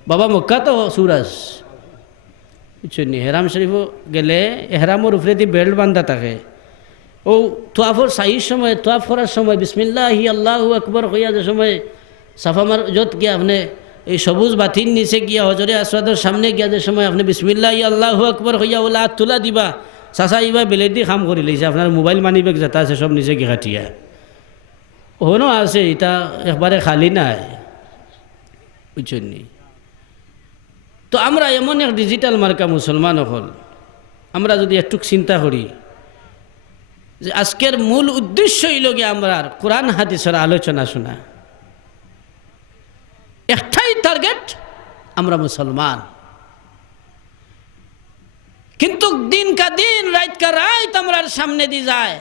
বাবা মক্কা তো সুরাজ বুঝছেন, হেরাম শরীফও গেলে হেরামর উপরে দিয়ে বেল্ট বান্ধা থাকে। ও তোয়াফর সাহির সময়, তোয়াফ করার সময় বিসমিল্লাহি আল্লাহু আকবার হইয়া যে সময় সাফামার যত গিয়া আপনি এই সবুজ বাতির নিচে গিয়া হজরে আসওয়াদের সামনে গিয়া যে সময় আপনি বিসমিল্লাহি আল্লাহু আকবার হইয়া ওলা হাত তোলা দিবা, চাচা ইবা বেলেট দিয়ে কাম করে লইছে, আপনার মোবাইল মানি ব্যাগ যেটা আছে সব নিচে গিয়ে কাটিয়া ওনো আছে, এটা একবারে খালি নাই বুঝছেন। তো আমরা এমন এক ডিজিটাল মার্কা মুসলমান হল, আমরা যদি একটু চিন্তা করি যে আজকের মূল উদ্দেশ্য হইল গিয়ে আমরা কোরআন হাদিসের আলোচনা শোনা, একটাই টার্গেট আমরা মুসলমান। কিন্তু দিন কা দিন রাত কা রাত আমরা সামনে দিয়ে যায়,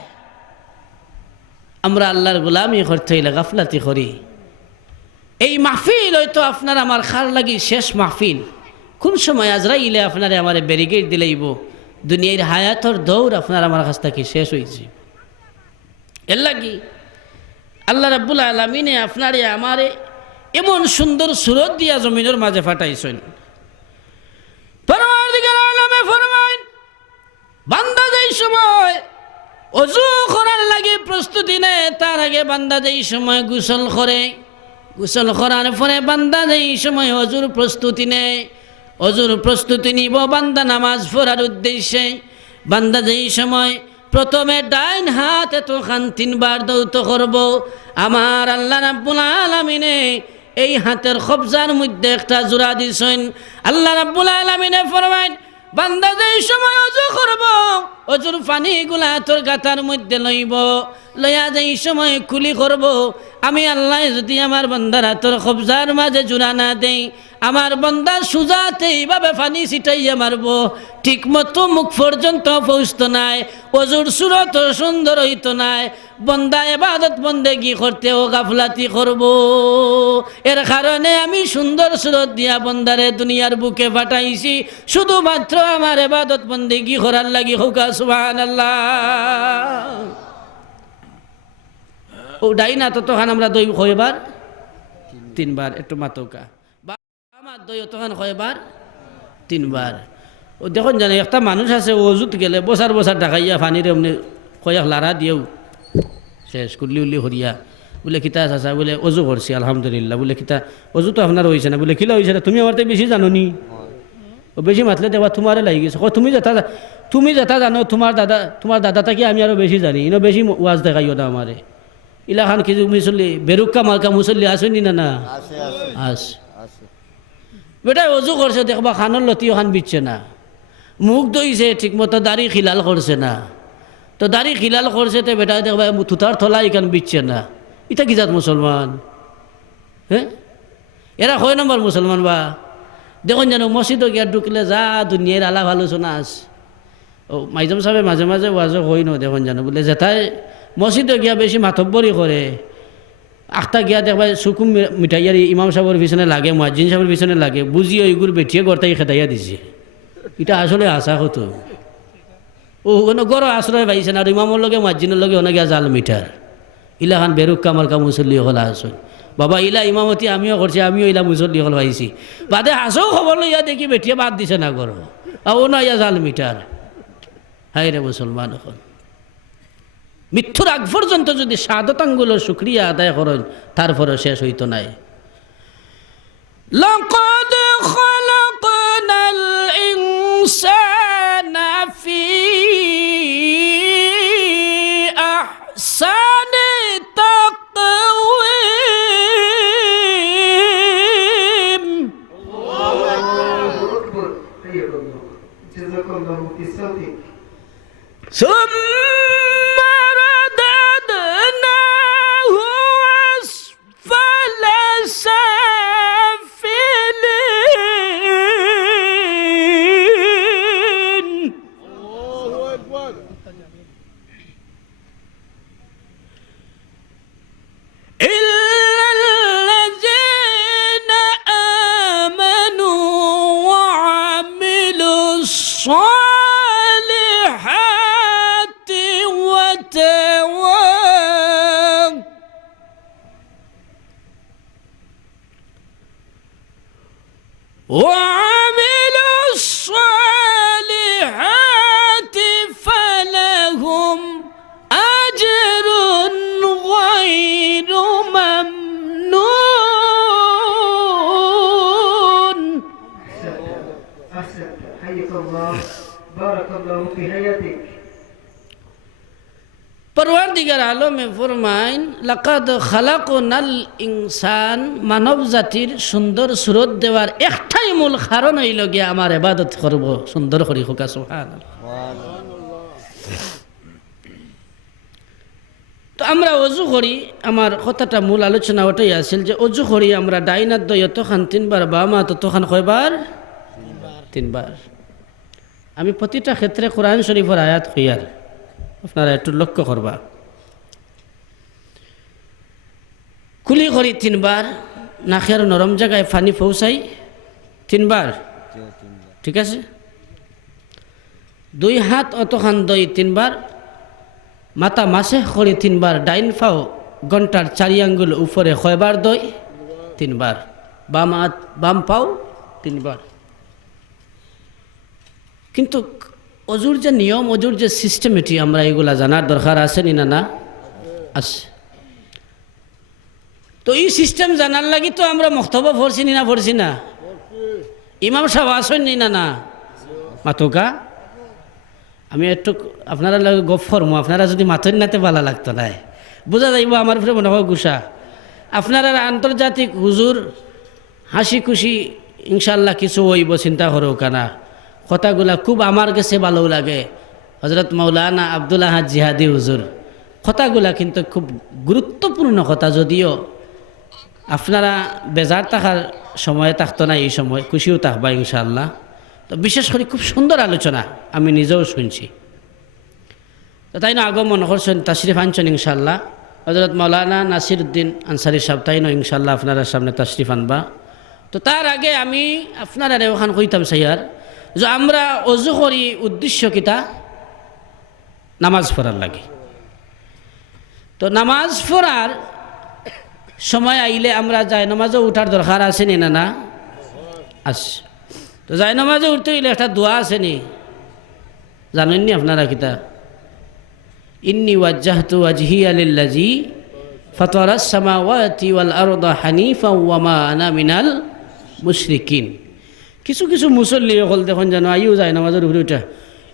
আমরা আল্লাহর গোলামি করতে হইলে গাফলাতি করি। এই মাহফিল হয়তো আপনার আমার খার লাগি শেষ মাহফিল, কোন সময় আজরাইলে আপনারে আমার ব্যারিকেড দিলেইব, দুনিয়ার হায়াতর দৌড় আপনার আমার কাছ থেকে শেষ হয়েছে। এর লাগি আল্লাহ রাব্বুল আলামিনে আপনারে আমারে এমন সুন্দর সুরত দিয়া জমিনের মাঝে ফাটাইছেন। পরওয়ারদিগার আলমে ফরমায় বান্দা যেই সময় অজু করার লাগে প্রস্তুতি নেয়, তার আগে বান্দা যেই সময় গোসল করে, গোসল করার পরে বান্দা যেই সময় অজুর প্রস্তুতি নেয়, অজুর প্রস্তুতি নিব বান্দা নামাজ পড়ার উদ্দেশ্যে, বান্দা যেই সময় প্রথমে ডাইন হাত এতখান 3 বার দৌত করব, আমার আল্লাহ রাব্বুল আলামিনে এই হাতের কবজার মধ্যে একটা জোড়া দিছেন। আল্লাহ রাব্বুল আলামিনে ফরমায় বান্দা যেই সময় অজু করব, অজুর পানিগুলা তোর গাতার মধ্যে লইব, লইয়া যেই সময় কুলি করব, আমি আল্লাহ যদি আমার বান্দার হাতের কবজার মাঝে জোড়া না দেই, আমার বান্দা সুজাতে এইভাবে পানি ছিটাইয়া মারব, ঠিক মতো মুখ পর্যন্ত পৌঁছত নাই, অজুর সুরত সুন্দর হইত নাই, বন্দা ইবাদত বন্দেগি করতেও গাফলাতি করব। এর কারণে আমি সুন্দর সুরত দিয়া বন্দারে দুনিয়ার বুকে পাঠাইছি, শুধুমাত্র আমার ইবাদত বন্দেগি করার লাগি। হোক সুবহানাল্লাহ। ও ডাইনা ততখান আমরা দই কয়বার? 3 বার। একটু মাতকা আমার দই তখন কয়বার? 3 বার। ও দেখুন জানে একটা মানুষ আছে অজুত গেলে বসার বসার ঢাকাইয়া ফানিরে এমনি কয়েক লারা দিয়েও শেষ কুল্লি উল্লি হরিয়া বলে কিতা আছে বলে অজু করছি আলহামদুলিল্লাহ, বলে কিতা অজু তো আপনার হয়েছে না, বলে কিলা হয়েছে না, তুমি আমার তো বেশি জানো নি, ও বেশি মাতলে দেওয়া তোমারে লাগি গেছে। তুমি যেটা জানো তোমার দাদা থাকি আমি আরো বেশি জানি, ইনো বেশি ওয়াজ দেখাইও না আমারে। ইলাখান কিছু মুসল্লি বেরুক্কা মার্কা মুসল্লি আসেনি না? না আস বেটা অজু করছে দেখবা খানোর লতি ওখান বিচ্ছে না, মুখ দইছে ঠিকমতো দাড়ি খিলাল করছে না, তো দাড়ি খিলাল করছে তো বেটা দেখবা থুতার থলা এখান বিচ্ছে না, এটা কি জাত মুসলমান? হ্যাঁ, এরা 6 নম্বর মুসলমান বা দেখুন যেন মসজিদও গিয়া ঢুকলে যা দুনিয়ার আলাপ আলোচনা আছে। ও মাইজম সাহেব মাঝে মাঝে ওয়াজও হই ন, দেখুন যেন বলে যেটাই মসজিদে গিয়া বেশি মাতব্বরি করে, আখতা গিয়া দেখবা সুকুম মিঠাইয়ারি ইমাম সাহেবের পিছনে লাগে, মুয়াজ্জিন সাহেবের পিছনে লাগে, বুঝিয়ে ওইগুলো বেঠিয়ে গড়তাই খেদাইয়া দিছে। এটা আসলে আশা হতো ও গড় আশ্রয় পাইছে না, আর ইমামের লগে মুয়াজ্জিনের লগে অনেক জাল মিঠার ইলাখান বেরুক কামাল কা মুসল্লি হল আসন বাবা ইলা ইমামতি আমিও করছি, আমিও ইলা মুসল্লি হল পাইছি, বাদে আসও খবর লইয়া দেখি বেঠিয়ে বাদ দিছে না গড়, আর ও না ইয়া জাল মিঠার। হাই রে মুসলমান, এখন মৃত্যুর আগ পর্যন্ত যদি শাহাদাতাঙ্গুলোর শুকরিয়া আদায় করেন তারপরে শেষ হইতো নাই। লাকাদ খালাকনাল ইনসানা ফি আহসানি তাকওয়িম। আল্লাহু আকবার। জাযাকাল্লাহু ফি সাওতিক। وعملوا الصالحات فلهم أجر غير ممنون. أحسنت حياك الله بارك الله في حياتك. পরওয়ারদিগার আলমে ফরমাইন লাকাদ খালাকনাল ইনসান, মানব জাতির সুন্দর সুরত দেওয়ার একটাই মূল কারণ হইল গিয়া আমার ইবাদত করব সুন্দর করি। হোকা সুবহানাল্লাহ। তো আমরা অজু করি, আমার কথাটা মূল আলোচনা ওটাই আছিল যে অজু করি আমরা ডাইনার দই যতখান 3 বার, বামা ততখান কয়বার? 3 বার। আমি প্রতিটা ক্ষেত্রে কোরআন শরীফের আয়াত হইয়ার আপনারা একটু লক্ষ্য করবা। কুলি করি 3 বার, নাকের নরম জায়গায় পানি পৌঁছাই 3 বার, ঠিক আছে? 2 হাত অতখান দই 3 বার, মাথা মাসে করি 3 বার, ডাইন ফাও ঘন্টার 4 আঙ্গুল উপরে কয়বার দই? 3 বার, বাম হাত বাম পাও 3 বার। কিন্তু অজুর যে নিয়ম, অজুর যে সিস্টেমেটি, আমরা এগুলা জানার দরকার আছে নি না? আছে। তো এই সিস্টেম জানার লাগি তো আমরা মক্তব্য পড়ছি না পড়ছি না? ইমাম সাহেব আসেন নি না? মাতুকা আমি একটু আপনারা লাগে গপ ফরমো, আপনারা যদি মাথেন নাতে ভালো লাগতো না, বোঝা যাইব আমার উপরে মনে হয় গুসা। আপনারা আন্তর্জাতিক হুজুর হাসি খুশি ইনশাল্লাহ কিছু হইব, চিন্তা করো কেনা। কথাগুলা খুব আমার কাছে ভালো লাগে। হজরত মৌলানা আব্দুল আহাদ জিহাদি হুজুর কথাগুলা কিন্তু খুব গুরুত্বপূর্ণ কথা, যদিও আপনারা বেজার থাকার সময়ে থাকতো না, এই সময় খুশিও থাকবা ইনশাআল্লাহ। তো বিশেষ করে খুব সুন্দর আলোচনা, আমি নিজেও শুনছি। তো তাই না আগো মনে করছেন, তাশরিফ আনছেন ইনশাআল্লাহ। হজরত মৌলানা নাসির উদ্দিন আনসারি সাহেব তাই না ইনশাআল্লাহ আপনারা সামনে তাশরিফ আনবা। তো তার আগে আমি আপনারা ওখান কইতাম সাইয়ার যে আমরা অজু করি উদ্দেশ্য কিতা? নামাজ পড়ার লাগে। তো নামাজ পড়ার সময় আইলে আমরা যাই নামাজও উঠার দরকার আছে নি না? আছে। তো যাই নামাজে উঠতে হইলে একটা দোয়া আছে নি, জানেননি আপনারা কিতা? ইন্নী ওয়াজ্জাহতু ওয়াজহিয়া লিল্লাযী ফাতারাস সামাওয়াতি ওয়াল আরদা হানিফাও ওয়া মা আনা মিনাল মুশরিকিন। কিছু কিছু মুসল্লি হল দেখুন জানো আইও যায় নামাজের উপরে উঠা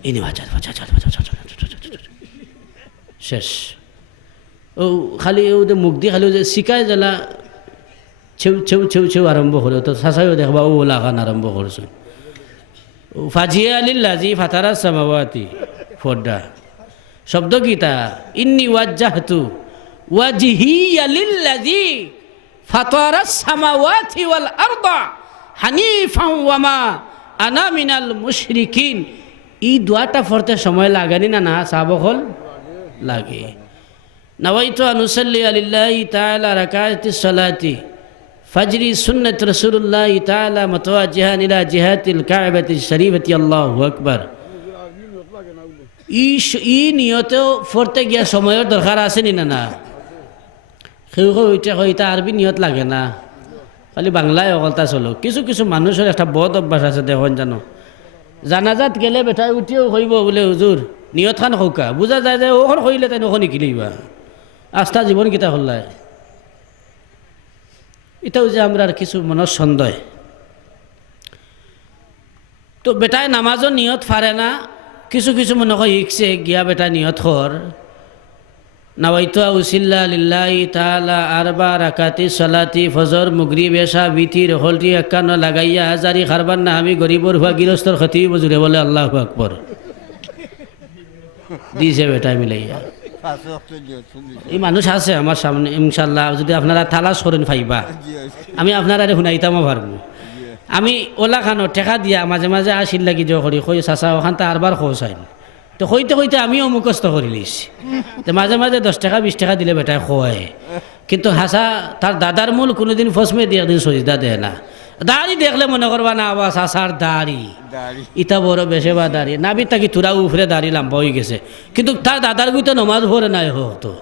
ইনি শেষ। ও খালি ওদের মুখ দিয়ে খালি যে শিকায় জ্বালা ছেউ ছেউ ছেউ ছেউ আরম্ভ হলো। তো শাসাইও দেখবা ও লাগান আরম্ভ করছে। ফাজিয়া লিল্লাযী ফাতারাস সামাওয়াতি ফড্ডা শব্দ গীতা ইন্নী ওয়াজ্জাহতু ওয়াজহিয়া লিল্লাযী ফাতারাস সামাওয়াতি ওয়াল আরদা হানিফাও ওয়া মা আনা মিনাল মুশরিকিন। এই দোয়াটা পড়তে সময় লাগেনি না? সাহাবকল লাগে। নাওয়াইতু আন উসাল্লি লিল্লাহি তাআলা রাকাতাতিস সালাতি ফাজরি সুন্নাত রাসূলুল্লাহি তাআলা মুতাওয়াজ্জিহান ইলা জিহাতিল কাবাতিশ শরীফাতি আল্লাহু আকবার। ই নিয়তেও পড়তে গিয়া সময়ের দরকার আছে নি না? কেউ ওইটা কইতা আরবি নিয়ত লাগে না, খালি বাংলায় অকলতা চলো। কিছু কিছু মানুষের একটা বদ অভ্যাস আছে দেখুন জানো, জানাজাত গেলে বেটাই উঠিও কইব বোলে হুজুর নিয়ত খান কৌকা, বুঝা যায় যে ওখন কইলে তাই ওখন নিকিলিবা আস্থা জীবন কিতা হল্লায়। এটাও যে আমরা কিছু মনের সন্দেহ। তো বেটায় নামাজও নিয়ত ফারে না, কিছু কিছু মনে হয় শিখছে গিয়া বেটা নিয়ত কর নাওয়াইতু উসিল্লা লিল্লাহি তাআলা আরবা রাকাতি সালাতি ফজর মুগরিব এশা বিতির হলটি 51 লাগাইয়া হাজারি খারবার না আমি গরিবর হুয়া গৃহস্থর খতিব বজুরে বলে আল্লাহু আকবার দিছে বেটা মিলাইয়া। এই মানুষ আছে আমার সামনে ইনশাআল্লাহ, যদি আপনারা তালাশ করেন পাইবা। আমি আপনারা শুনাইতামও পারবো। আমি ওলা খানো টেকা দিয়া মাঝে মাঝে আসিল লাগি যে করি কই চাচা ওখান তা আরবার খোঁচাইন। তো কইতে কইতে আমিও মুখস্থ করে লিছি। তো মাঝে মাঝে 10 টাকা 20 টাকা দিলে বেটায় খোয়ায়, কিন্তু হাসা তার দাদার মূল কোনোদিন ফসমে দিয়ে একদিন সজিদা দেয় না। দাড়ি দেখলে মনে করবা না আবার চাচার দাড়ি ইটা বড় বেশে বা দাড়ি নাবি তাকি তুরা উফরে দাড়ি লাম্বা হয়ে গেছে, কিন্তু তার দাদার গুইতে নমাজ ভরে নাই হতো।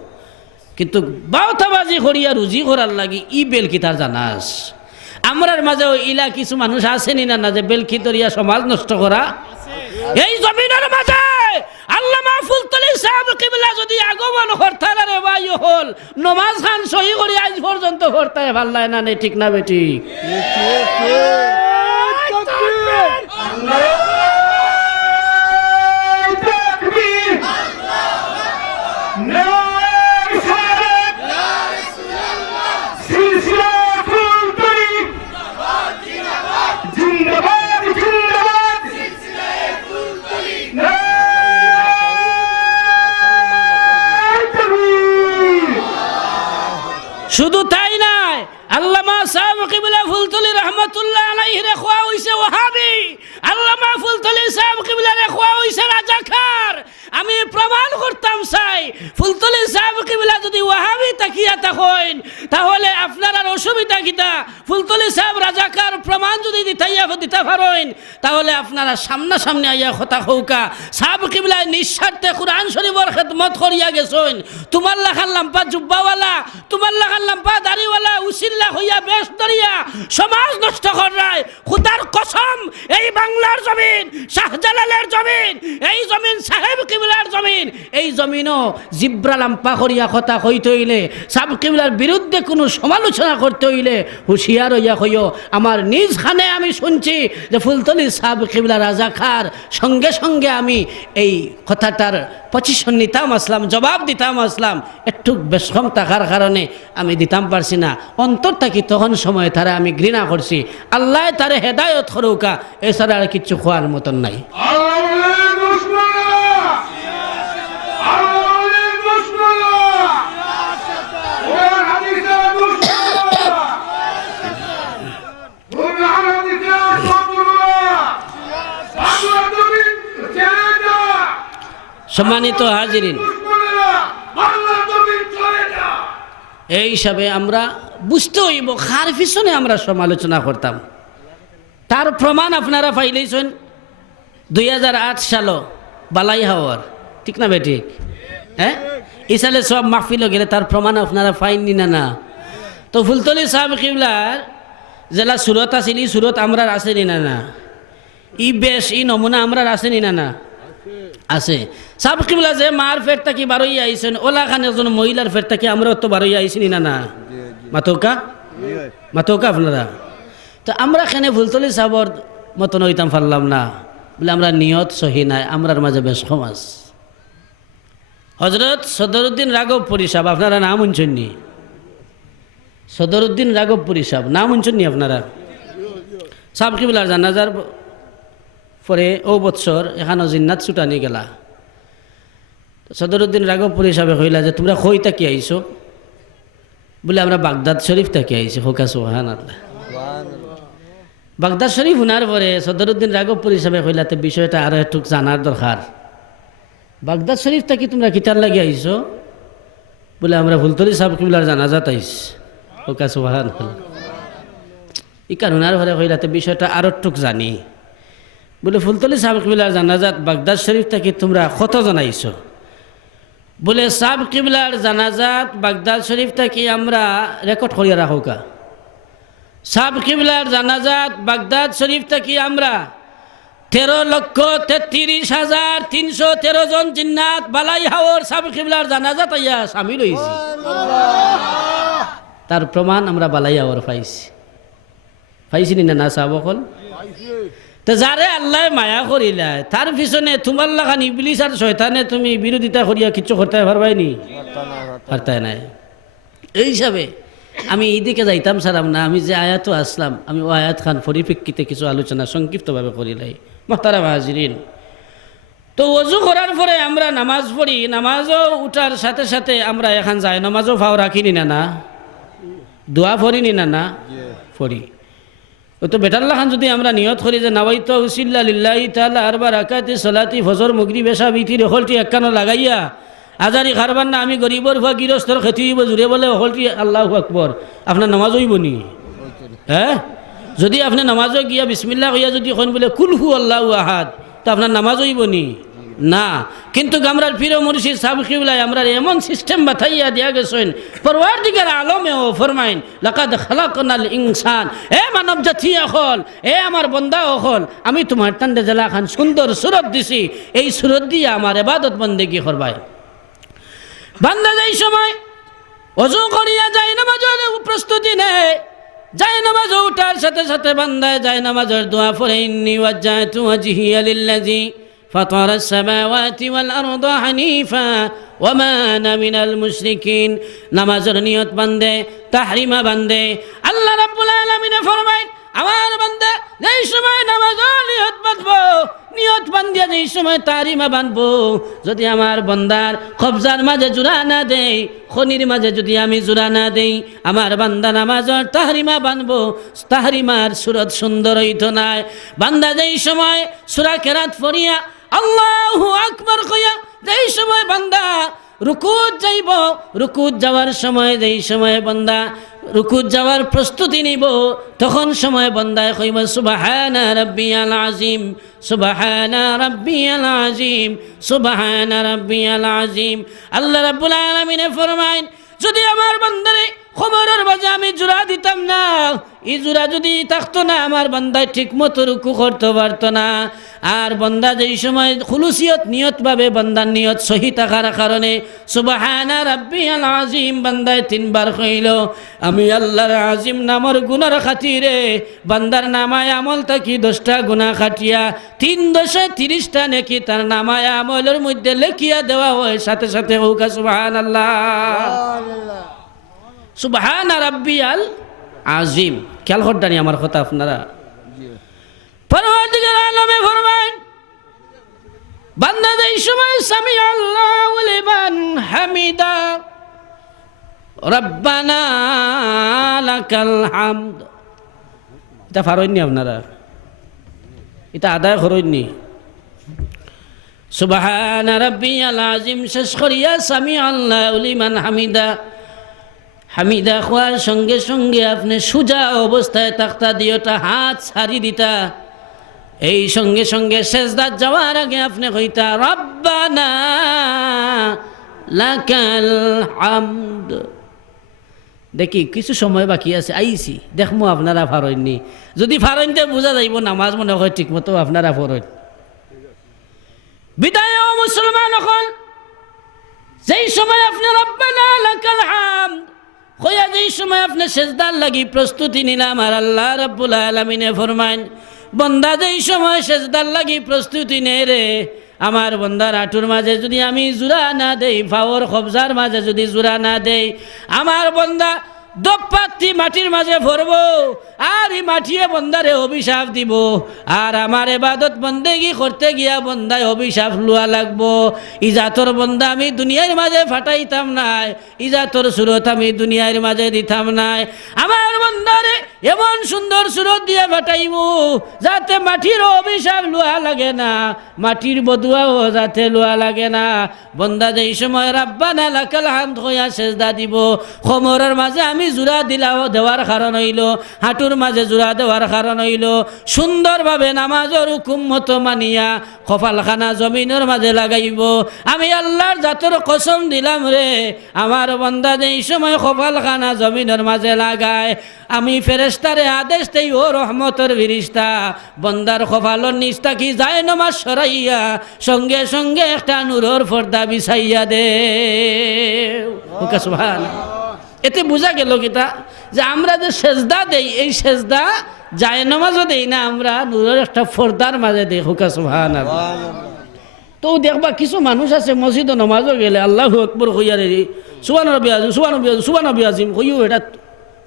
কিন্তু বাউতাবাজি করিয়া রুজি করার লাগি ই বেলকি তার জানাস। আমরার মাঝে ইলা কিছু মানুষ আসেনি না যে বেলকি দরিয়া সমাজ নষ্ট করা। এই জমিনের মাঝে আল্লামা ফুলতলি সাহেব কিবলা যদি আগমন করতে না রে ভাই হল নমাজ খান সহি করে আজ পর্যন্ত করতে ভাল্লায় না, ঠিক না বেটি? শুধু তাই নাই, আল্লামা সাহেব কিবলা ফুলতলি রহমাতুল্লাহ আলাইহি রে খোয়া হইছে ওয়াহাবি, আল্লামা ফুলতলি সাহেব কিবলা রে খোয়া হইছে রাজাকার। আমি প্রমাণ করতাম চাই ফুলতলি সাহেব কিবলা যদি ওয়াহাবি তাকিয়া থাকেন তাহলে আপনার আর অসুবিধা কিতা? ফুলতলি সাহেব রাজাকার প্রমাণ যদি দিতে পারেন তাহলে আপনারা সামনাসামনি আইয়া কথা হৌকা। সাহেব কিবলায় নিঃস্বার্থে কুরআন শরীফের খেদমত করিয়া গেছেন। তোমার লাখান লাম্পা জুব্বাওয়ালা, তোমার লাখান লাম্পা দাড়িওয়ালা উসিল্লা হইয়া বেশ ধরিয়া সমাজ নষ্ট করায়। খুদার কসম, এই বাংলার জমিন শাহজালালের জমিন, এই জমিন সাহেব কিবলার জমিন, এই জমিনও জিব্রা লাম্পা করিয়া কথা কইতে হইলে, সাহেব কিবলার বিরুদ্ধে কোনো সমালোচনা করতে হইলে হুঁশিয়ার হইয়া হইও। আমার নিজ খানে আমি শুনছি যে ফুলতলি সাহেব কিবলা রাজাকার, সঙ্গে সঙ্গে আমি এই কথাটার পজিশন নিতাম আসলাম, জবাব দিতাম আসলাম। একটু বেশম থাকার কারণে আমি দিতাম পারছি না। অন্তর থাকি তখন সময় তারা আমি ঘৃণা করছি। আল্লাহ তারে হেদায়ত করুকা, এছাড়া আর কিচ্ছু খোয়ার মতন নাই। সম্মানিত হাজিরিন, এই হিসাবে আমরা বুঝতে হইব কার পিছনে আমরা সমালোচনা করতাম। তার প্রমাণ আপনারা পাইলেইছেন 2008 সাল বালাই হাওয়ার, ঠিক না বেঠিক? হ্যাঁ, এই সালে সব মাহফিল গেলে তার প্রমাণ আপনারা পাইননি না? না তো ফুলতলি সাহেব কিবলার জেলা সুরত আসিল, সুরত আমরা আসেনি না? না ই বেশ ই নমুনা আমরা আসেনি না? না আছে। সাহেব কিবলা যে মার ফের থাকি বারোই আইসেন, ওলা খান একজন মহিলার ফের থাকি আমরাও তো বারোই আইসিনি না? না মাতৌকা মাতৌকা আপনারা। তো আমরা এখানে ফুলতলি সাহেবর মতন হইতাম পারলাম না বলে আমরা নিয়ত সহি নাই, আমরার মাঝে বেশ সমাজ। হজরত সদরুদ্দিন রাঘবপুরী সাহেব, আপনারা নাম শুনছেননি? সদরুদ্দিন রাঘবপুরী সাহেব নাম শুনছেননি আপনারা? সাহেব কিবলার জানাজার পরে ও বৎসর এখানে জিন্নাত ছুটানি গেলা। সদরুদ্দিন রাঘবপুরী সাহেব কইলা যে তোমরা কই থাকি আইছো? বলে আমরা বাগদাদ শরীফ থাকি আইছি। হোকা সুবহানাল্লাহ। বাগদাদ শরীফ শোনার পরে সদরুদ্দিন রাঘবপুরী সাহেব কইলাতে বিষয়টা আরো একটু জানার দরকার। বাগদাদ শরীফ থাকি তোমরা কিতার লাগি আইছো? বলে আমরা ফুলতলি সাহেব কিবলার জানাজাত আইছি। হোকা সুবহানাল্লাহ। ই কারণার পরে কইলাতে বিষয়টা আরো একটু জানি। বলে ফুলতলি সাহেব কিবলার জানাজাত বাগদাদ শরীফ থাকি তোমরা কতজন আইছো? বলে সাহেব কিবলার জানাজাত বাগদাদ শরীফ থাকি আমরা রেকর্ড করিয়া রাখোকা। সাহেব কিবলার জানাজাত বাগদাদ শরীফ থাকি আমরা 13,33,313 জন জিন্নাত বালাই হাওর সাহেব কিবলার জানাজাত আইয়া সামিল হইছি। তার প্রমাণ আমরা বালাই হাওর পাইছি না সাহেব অকল? তো যারে আল্লাহ মায়া করিলা তার পিছনে তোমার লাগান ইবলিস আর শয়তানে তুমি বিরোধিতা করিয়া কিছু করতে পারবাইনি? পারতাই নাই। এই হিসাবে আমি এইদিকে যাইতাম সারাম না। আমি যে আয়াত আসলাম, আমি ও আয়াত খান পরিপ্রেক্ষিতে কিছু আলোচনা সংক্ষিপ্তভাবে করিলাই। মোহতারাম হাজিরিন, তো ওযু করার পরে আমরা নামাজ পড়ি। নামাজও উঠার সাথে সাথে আমরা এখান যাই নামাজও ভাও রাখিনি না? দোয়া পড়িনি না? পড়ি। ও তো বেটাল্লা খান যদি আমরা নিয়ত করি যে নাওয়াইতু উসিল্লা লিল্লাহি তাআলা আরবা রাকাতি সালাতি ফজর মাগরিব এশা বিতির হলটি একখানো লাগাইয়া আজারি খারবার না আমি গরিবর ভা গিরস্তর খেতে হইব জুড়ে বলে হলটি আল্লাহু আকবার, আপনার নামাজ হইব নি? হ্যাঁ, যদি আপনি নামাজও গিয়া বিসমিল্লাহ কইয়া যদি কোন বলে কুল হু আল্লাহু আহাদ, তো আপনার নামাজ হইব নি? না। কিন্তু আমরার পীর মুর্শিদ সাহেব কিবলায় আমরা এমন সিস্টেম বাতাইয়া দিয়া গেছেন, পরওয়ারদিগার আলমেও ফরমাইন লাকাদ খালাকনাল ইনসান, এ মানব জাতি হল, এ আমার বন্দা হল, আমি তোমার টান্ডে জেলা খান সুন্দর সুরত দিছি, এই সুরত দিয়ে আমার ইবাদত বন্দেগী করবাই। বান্দা যাই সময় ওযু করিয়া যায় নামাজের প্রস্তুতি নেয়, যায় নামাজ উঠার সাথে সাথে বান্দায় যায় নামাজের দোয়া পড়ে ইন্নী ওয়াজ্জাহতু ওয়াজহিয়া লিল্লাযী فطر السماوات والأرض حنيفا وما أنا من المشركين। নামাজের নিয়ত বান্দে তাহরিমা বান্দে আল্লাহ রাব্বুল আলামিন ফরমায় আমার বান্দা যেই সময় নামাজের নিয়ত বাঁধবো, নিয়ত বান্ধিয়া যেই সময় তাহরিমা বাঁধবো, যদি আমার বান্দার কবজার মাঝে জোড়া না দেই, খনির মাঝে যদি আমি জোড়া না দেই, আমার বান্দা নামাজের তাহরিমা বাঁধবো, তাহরিমার সুরত সুন্দর হইতো না। বান্দা যেই সময় সূরা কেরাত পড়িয়া আল্লাহু আকবার কইয়া যেই সময় বান্দা রুকুত যাইব, রুকুত যাওয়ার সময় যেই সময় বান্দা রুকুত যাওয়ার প্রস্তুতি নিব, তখন সময় বান্দায় কইব সুবহানা রাব্বিয়াল আযীম, সুবহানা রাব্বিয়াল আযীম, সুবহানা রাব্বিয়াল আযীম। আল্লাহ রাব্বুল আলামিন ফরমায়, যদি আমার বান্দারে খবরের মাঝে আমি জোড়া দিতাম না, এই জোড়া যদি থাকতো না, আমার বান্দায় ঠিক মতো রুকু করতে পারতো না। আর বান্দা যেই সময় খুলুসিয়ত নিয়তভাবে বান্দার নিয়ত সহি থাকার কারণে সুবহানা রাব্বিয়াল আযীম বান্দায় 3 বার কইল, আমি আল্লাহর আজিম নামের গুনার খাতিরে বান্দার নামায় আমল থাকি 10টা গুনাহ খাটিয়া 3 10 30টা নেকি তার নামায় আমলের মধ্যে লেখিয়া দেওয়া হয়। সাথে সাথে হোক সুবহানাল্লাহ, সুবহানা রাব্বিয়াল আযীম। খেয়াল করদানি আমার কথা আপনারা। পরওয়ারদিগার আলমে ফরমান, বান্দা যেই সময় সামি আল্লাহু লিমান হামিদা রব্বানা লাকাল হামদ, এটা পারোইনি আপনারা, এটা আদায় করোইনি। সুবহানা রাব্বিয়াল আযীম শেষ করিয়া সামি আল্লাহু লিমান হামিদা, হামিদা খোয়ার সঙ্গে সঙ্গে আপনি সোজা অবস্থায় তাক্তা দিয়েটা হাত ছাড়ি দিতা, এই সঙ্গে সঙ্গে সেজদাত যাওয়ার আগে আপনি কইতা রব্বানা লাকাল হামদ। দেখি কিছু সময় বাকি আছে, আইছি দেখমু আপনারা ফারইননি, যদি ফারইনতে বোঝা যাইব নামাজ মনে হয় ঠিক মতো আপনারা ফরইন। বিদায় ও মুসলমান, এখন যেই সময় আপনি রব্বানা লাকাল হামদ কইয়া যেই সময় আপনি সেজদার লাগি প্রস্তুতি নিলাম, আর আল্লাহ রাব্বুল আলামিনে ফরমান, বন্দা যেই সময় সেজদার লাগি প্রস্তুতি নেই রে, আমার বন্দার আঁটুর মাঝে যদি আমি জোড়া না দেই, ফাওয়ার কবজার মাঝে যদি জোড়া না দেই, আমার বন্দা দপ্পাতি মাটির মাঝে ভরব, আর এই মাটিয়ে বন্দারে অভিশাপ দিব, আর আমার ইবাদত বন্দেগি করতে গিয়া বন্দায় অভিশাপ লুয়া লাগবো। ইজাতর বন্দা আমি দুনিয়ার মাঝে ফাটাইতাম নাই, ইজাতর সুরত আমি দুনিয়ার মাঝে দিতাম নাই। আমার বন্দারে এমন সুন্দর সুরত দিয়ে ফাটাইব যাতে মাটির অভিশাপ লুয়া লাগে না, মাটির বদুয়াও যাতে লুয়া লাগে না। বন্দা যেই সময় রাব্বানা লাকাল হামদ হইয়া সেজদা দিব, কোমরের মাঝে আমি জোড়া দিলাও দেওয়ার কারণ হইল, হাঁটুর মাঝে জোড়া দেওয়ার কারণ হইল সুন্দরভাবে নামাজের হুকুম মতো মানিয়া কপালখানা জমিনের মাঝে লাগাইব। আমি আল্লাহর জাতর কসম দিলাম রে, আমার বান্দা যেই সময় কপালখানা জমিনের মাঝে লাগায়, আমি ফেরেশতারে আদেশ দেই, ও রহমতের ফেরেশতা বন্দার কপালর নিচটা কি যায় নামাজ সরাইয়া সঙ্গে সঙ্গে একটা নূরের পর্দা বিছাইয়া দে। সুবহানাল্লাহ। এতে বোঝা গেল কিটা যে আমরা যে সেজদা দেই, এই সেজদা যায় নামাজও দেই না, আমরা নূরের একটা পর্দার মাঝে দেই। হুকা সুবহানাল্লাহ। তো দেখবা কিছু মানুষ আছে মসজিদ নামাজও গেলে আল্লাহু আকবার কইয়া রে সুবহান রাব্বিল আযীম, সুবহান রাব্বিল আযীম, সুবহান রাব্বিল আযীম কইও, এটা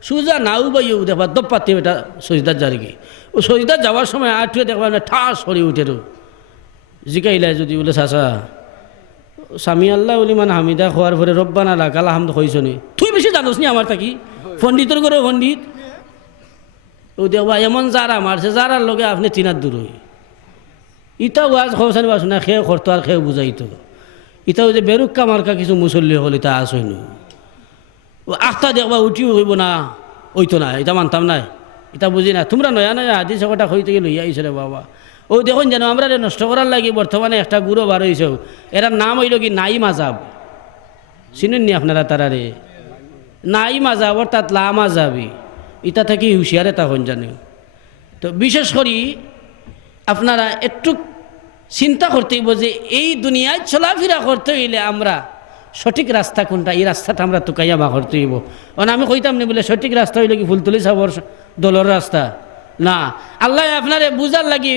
সুজা নাও বাইও দেখবা দপ্পাতে এটা সজদা জারিগি, ও সজদা যাওয়ার সময় আঠুয়ে দেখবা না ঠাস করে উঠে রো জিকাইলা যদি বলে চাচা সামি আল্লাহ লিমান হামিদা খোয়ার পরে রব্বানা লাকাল হামদ কইছনি, তুই বেশি জানোস নি আমার থাকি, পণ্ডিতর করে পণ্ডিত। ও দেখবা এমন যারা মারছে, যারার লগে আপনি তিনার দূর হই, ইটাও আজ খবসানি বাস না, খেয়ে করতো আর খেয়ে বুঝাইতো। ইটাও যে বেরুক্কা মার্কা কিছু মুসল্লি হল, ইটা আসইনি। ও আখটা দেখবা উঠিও হইব না, ওইতো না, এটা মানতাম নাই, এটা বুঝি না। তোমরা নয়া নয়া হাদিস একটা হইতে গিয়ে লইয়া আইসে রে বাবা। ও দেখুন যেন আমরা নষ্ট করার লাগে বর্তমানে একটা গুরু বার হয়েছে, এরার নাম হইল কি নাই মাজাব, চিনেননি আপনারা তারা রে? নাই মাজাব অর্থাৎ লা মাজাবি, ইটা থেকে হুঁশিয়ারে তখন জানে। তো বিশেষ করি আপনারা একটু চিন্তা করতে হইব যে এই দুনিয়ায় চলাফেরা করতে হইলে আমরা সঠিক রাস্তা কোনটা, এই রাস্তাটা আমরা তুকাইয়া বা করতে হইব। কারণ আমি কইতাম নি বলে সঠিক রাস্তা হইল কি ফুলতলি সাবর দলের রাস্তা না। আল্লাহ আপনারে বুঝার লাগি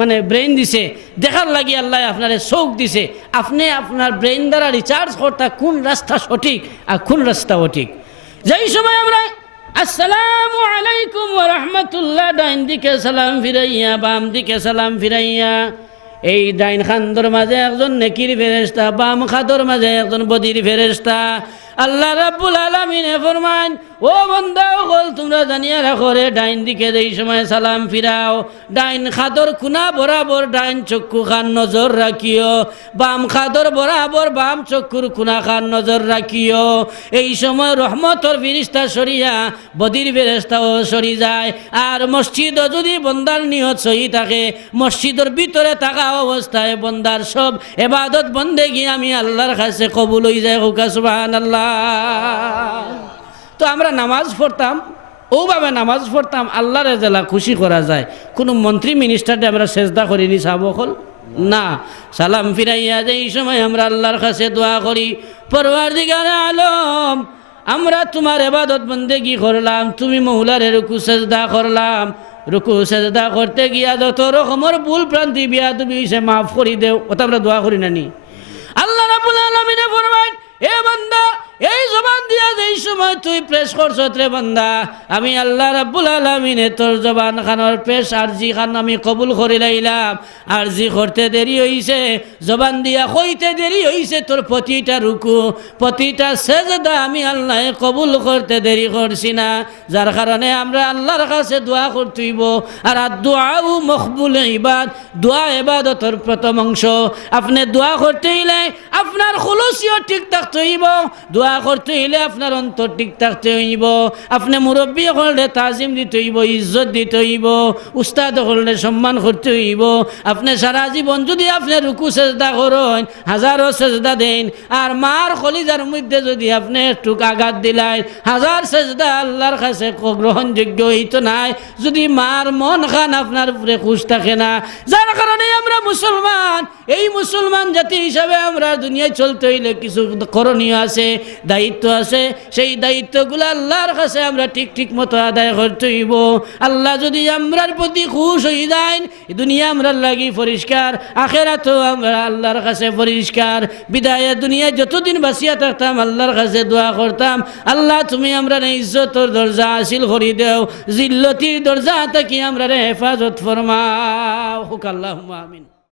মানে ব্রেইন দিছে, দেখার লাগি আল্লাহ আপনারে চোখ দিছে, আপনি আপনার ব্রেইন দ্বারা রিচার্জ করতে কোন রাস্তা সঠিক আর কোন রাস্তা অঠিক। যেই সময় আমরা আসসালামু আলাইকুম ওয়া রাহমাতুল্লাহ ডাইন দিকে সালাম ফিরাইয়া, বাম দিকে সালাম ফিরাইয়া, এই ডাইন খান্দর মাঝে একজন নেকির ফেরেশতা, বাম খাদর মাঝে একজন বদির ফেরেশতা। আল্লাহ রাব্বুল আলামিন ফরমান, ও বান্দা হল তোমরা জানিয়া রাখো রে, ডাইন দিকে যেই সময় সালাম ফিরাও, ডাইন খাদর খুনা বরাবর ডাইন চক্ষু খান নজর রাখিও, বাম খাদর বরাবর বাম চক্ষুর খুনা খান নজর রাখিও। এই সময় রহমতর ফিরিস্তা সরিয়া বদির ফেরেশতাও সরি যায়। আর মসজিদও যদি বন্দার নিয়ত সহি থাকে, মসজিদের ভিতরে থাকা অবস্থায় বন্দার সব ইবাদত বন্দেগি আমি আল্লাহর কাছে কবুল হয়ে যায়। হুকা সুবহানাল্লাহ। তো আমরা নামাজ পড়তাম, ওভাবে নামাজ পড়তাম আল্লাহর জেলা খুশি করা যায়। কোনো মন্ত্রী মিনিস্টারকে আমরা সেজদা করিনি সাবকল না। সালাম ফিরাইয়া যে এই সময় আমরা আল্লাহর কাছে দোয়া করি, পরওয়ারদিগারে আলম আমরা তোমার ইবাদত বন্দেগি করলাম, তুমি মৌলারে রুকু সেজদা করলাম, রুকু সেজদা করতে গিয়া যত রকমের ভুল প্রান্তি বিয়াদবি হইছে মাফ করি দেও। ওটা আমরা দোয়া করি না নি? আল্লাহ রাব্বুল আলামিনে ফরমায়, এ বান্দা এই জবান দিয়া যেই সময় তুই প্রেস করছ রে বান্দা, আমি আল্লাহ রাব্বুল আলামিনে তোর জবান খানোর প্রেস আরজি খান আমি কবুল করে লাইলাম। আরজি করতে দেরি হইছে, জবান দিয়া কইতে দেরি হইছে, তোর প্রতিটা রুকু প্রতিটা সেজদা আমি আল্লাহ কবুল করতে দেরি করছি না। যার কারণে আমরা আল্লাহর কাছে দোয়া করতেইব। আর দুআউ মকবুল ইবাদ, দোয়া ইবাদতের প্রথম অংশ। আপনি দোয়া করতে হইলে আপনার খুলুসিও ঠিক থাকতে হইব, দোয়া করতে হইলে আপনার অন্তর ঠিক থাকতে হইব। আপনি মুরব্বী হলে তাজিম দিতে হইব, ইজ্জত দিতে হইব, উস্তাদ হলে সম্মান করতে হইব। আপনি সারা জীবন যদি আপনি রুকু সেজদা করেন, হাজারো সেজদা দেন, আর মার কলিজার মধ্যে যদি আপনি একটু আঘাত দিলেন, হাজার সেজদা আল্লাহর কাছে গ্রহণযোগ্য হইতো নাই যদি মার মন খান আপনার উপরে খুশ থাকে না। যার কারণে আমরা মুসলমান, এই মুসলমান জাতি হিসাবে আমরা দুনিয়ায় চলতে হইলে কিছু করণীয় আছে, দায়িত্ব আছে। সেই দায়িত্বগুলো আল্লাহর কাছে আমরা ঠিক ঠিক মতো আদায় করতে হইব। আল্লাহ যদি আমরার প্রতি খুশ হয়ে যায়, দুনিয়া আমরা লাগি পরিষ্কার, আখেরাতও আমরা আল্লাহর কাছে পরিষ্কার। বিদায় দুনিয়া যতদিন বাঁচিয়া থাকতাম আল্লাহর কাছে দোয়া করতাম, আল্লাহ তুমি আমরা ইজ্জতর দরজা হাসিল করি দেও, জিল্লতির দরজা থাকি আমরা হেফাজত ফরমাও। হুক আল্লাহুম্মা আমিন।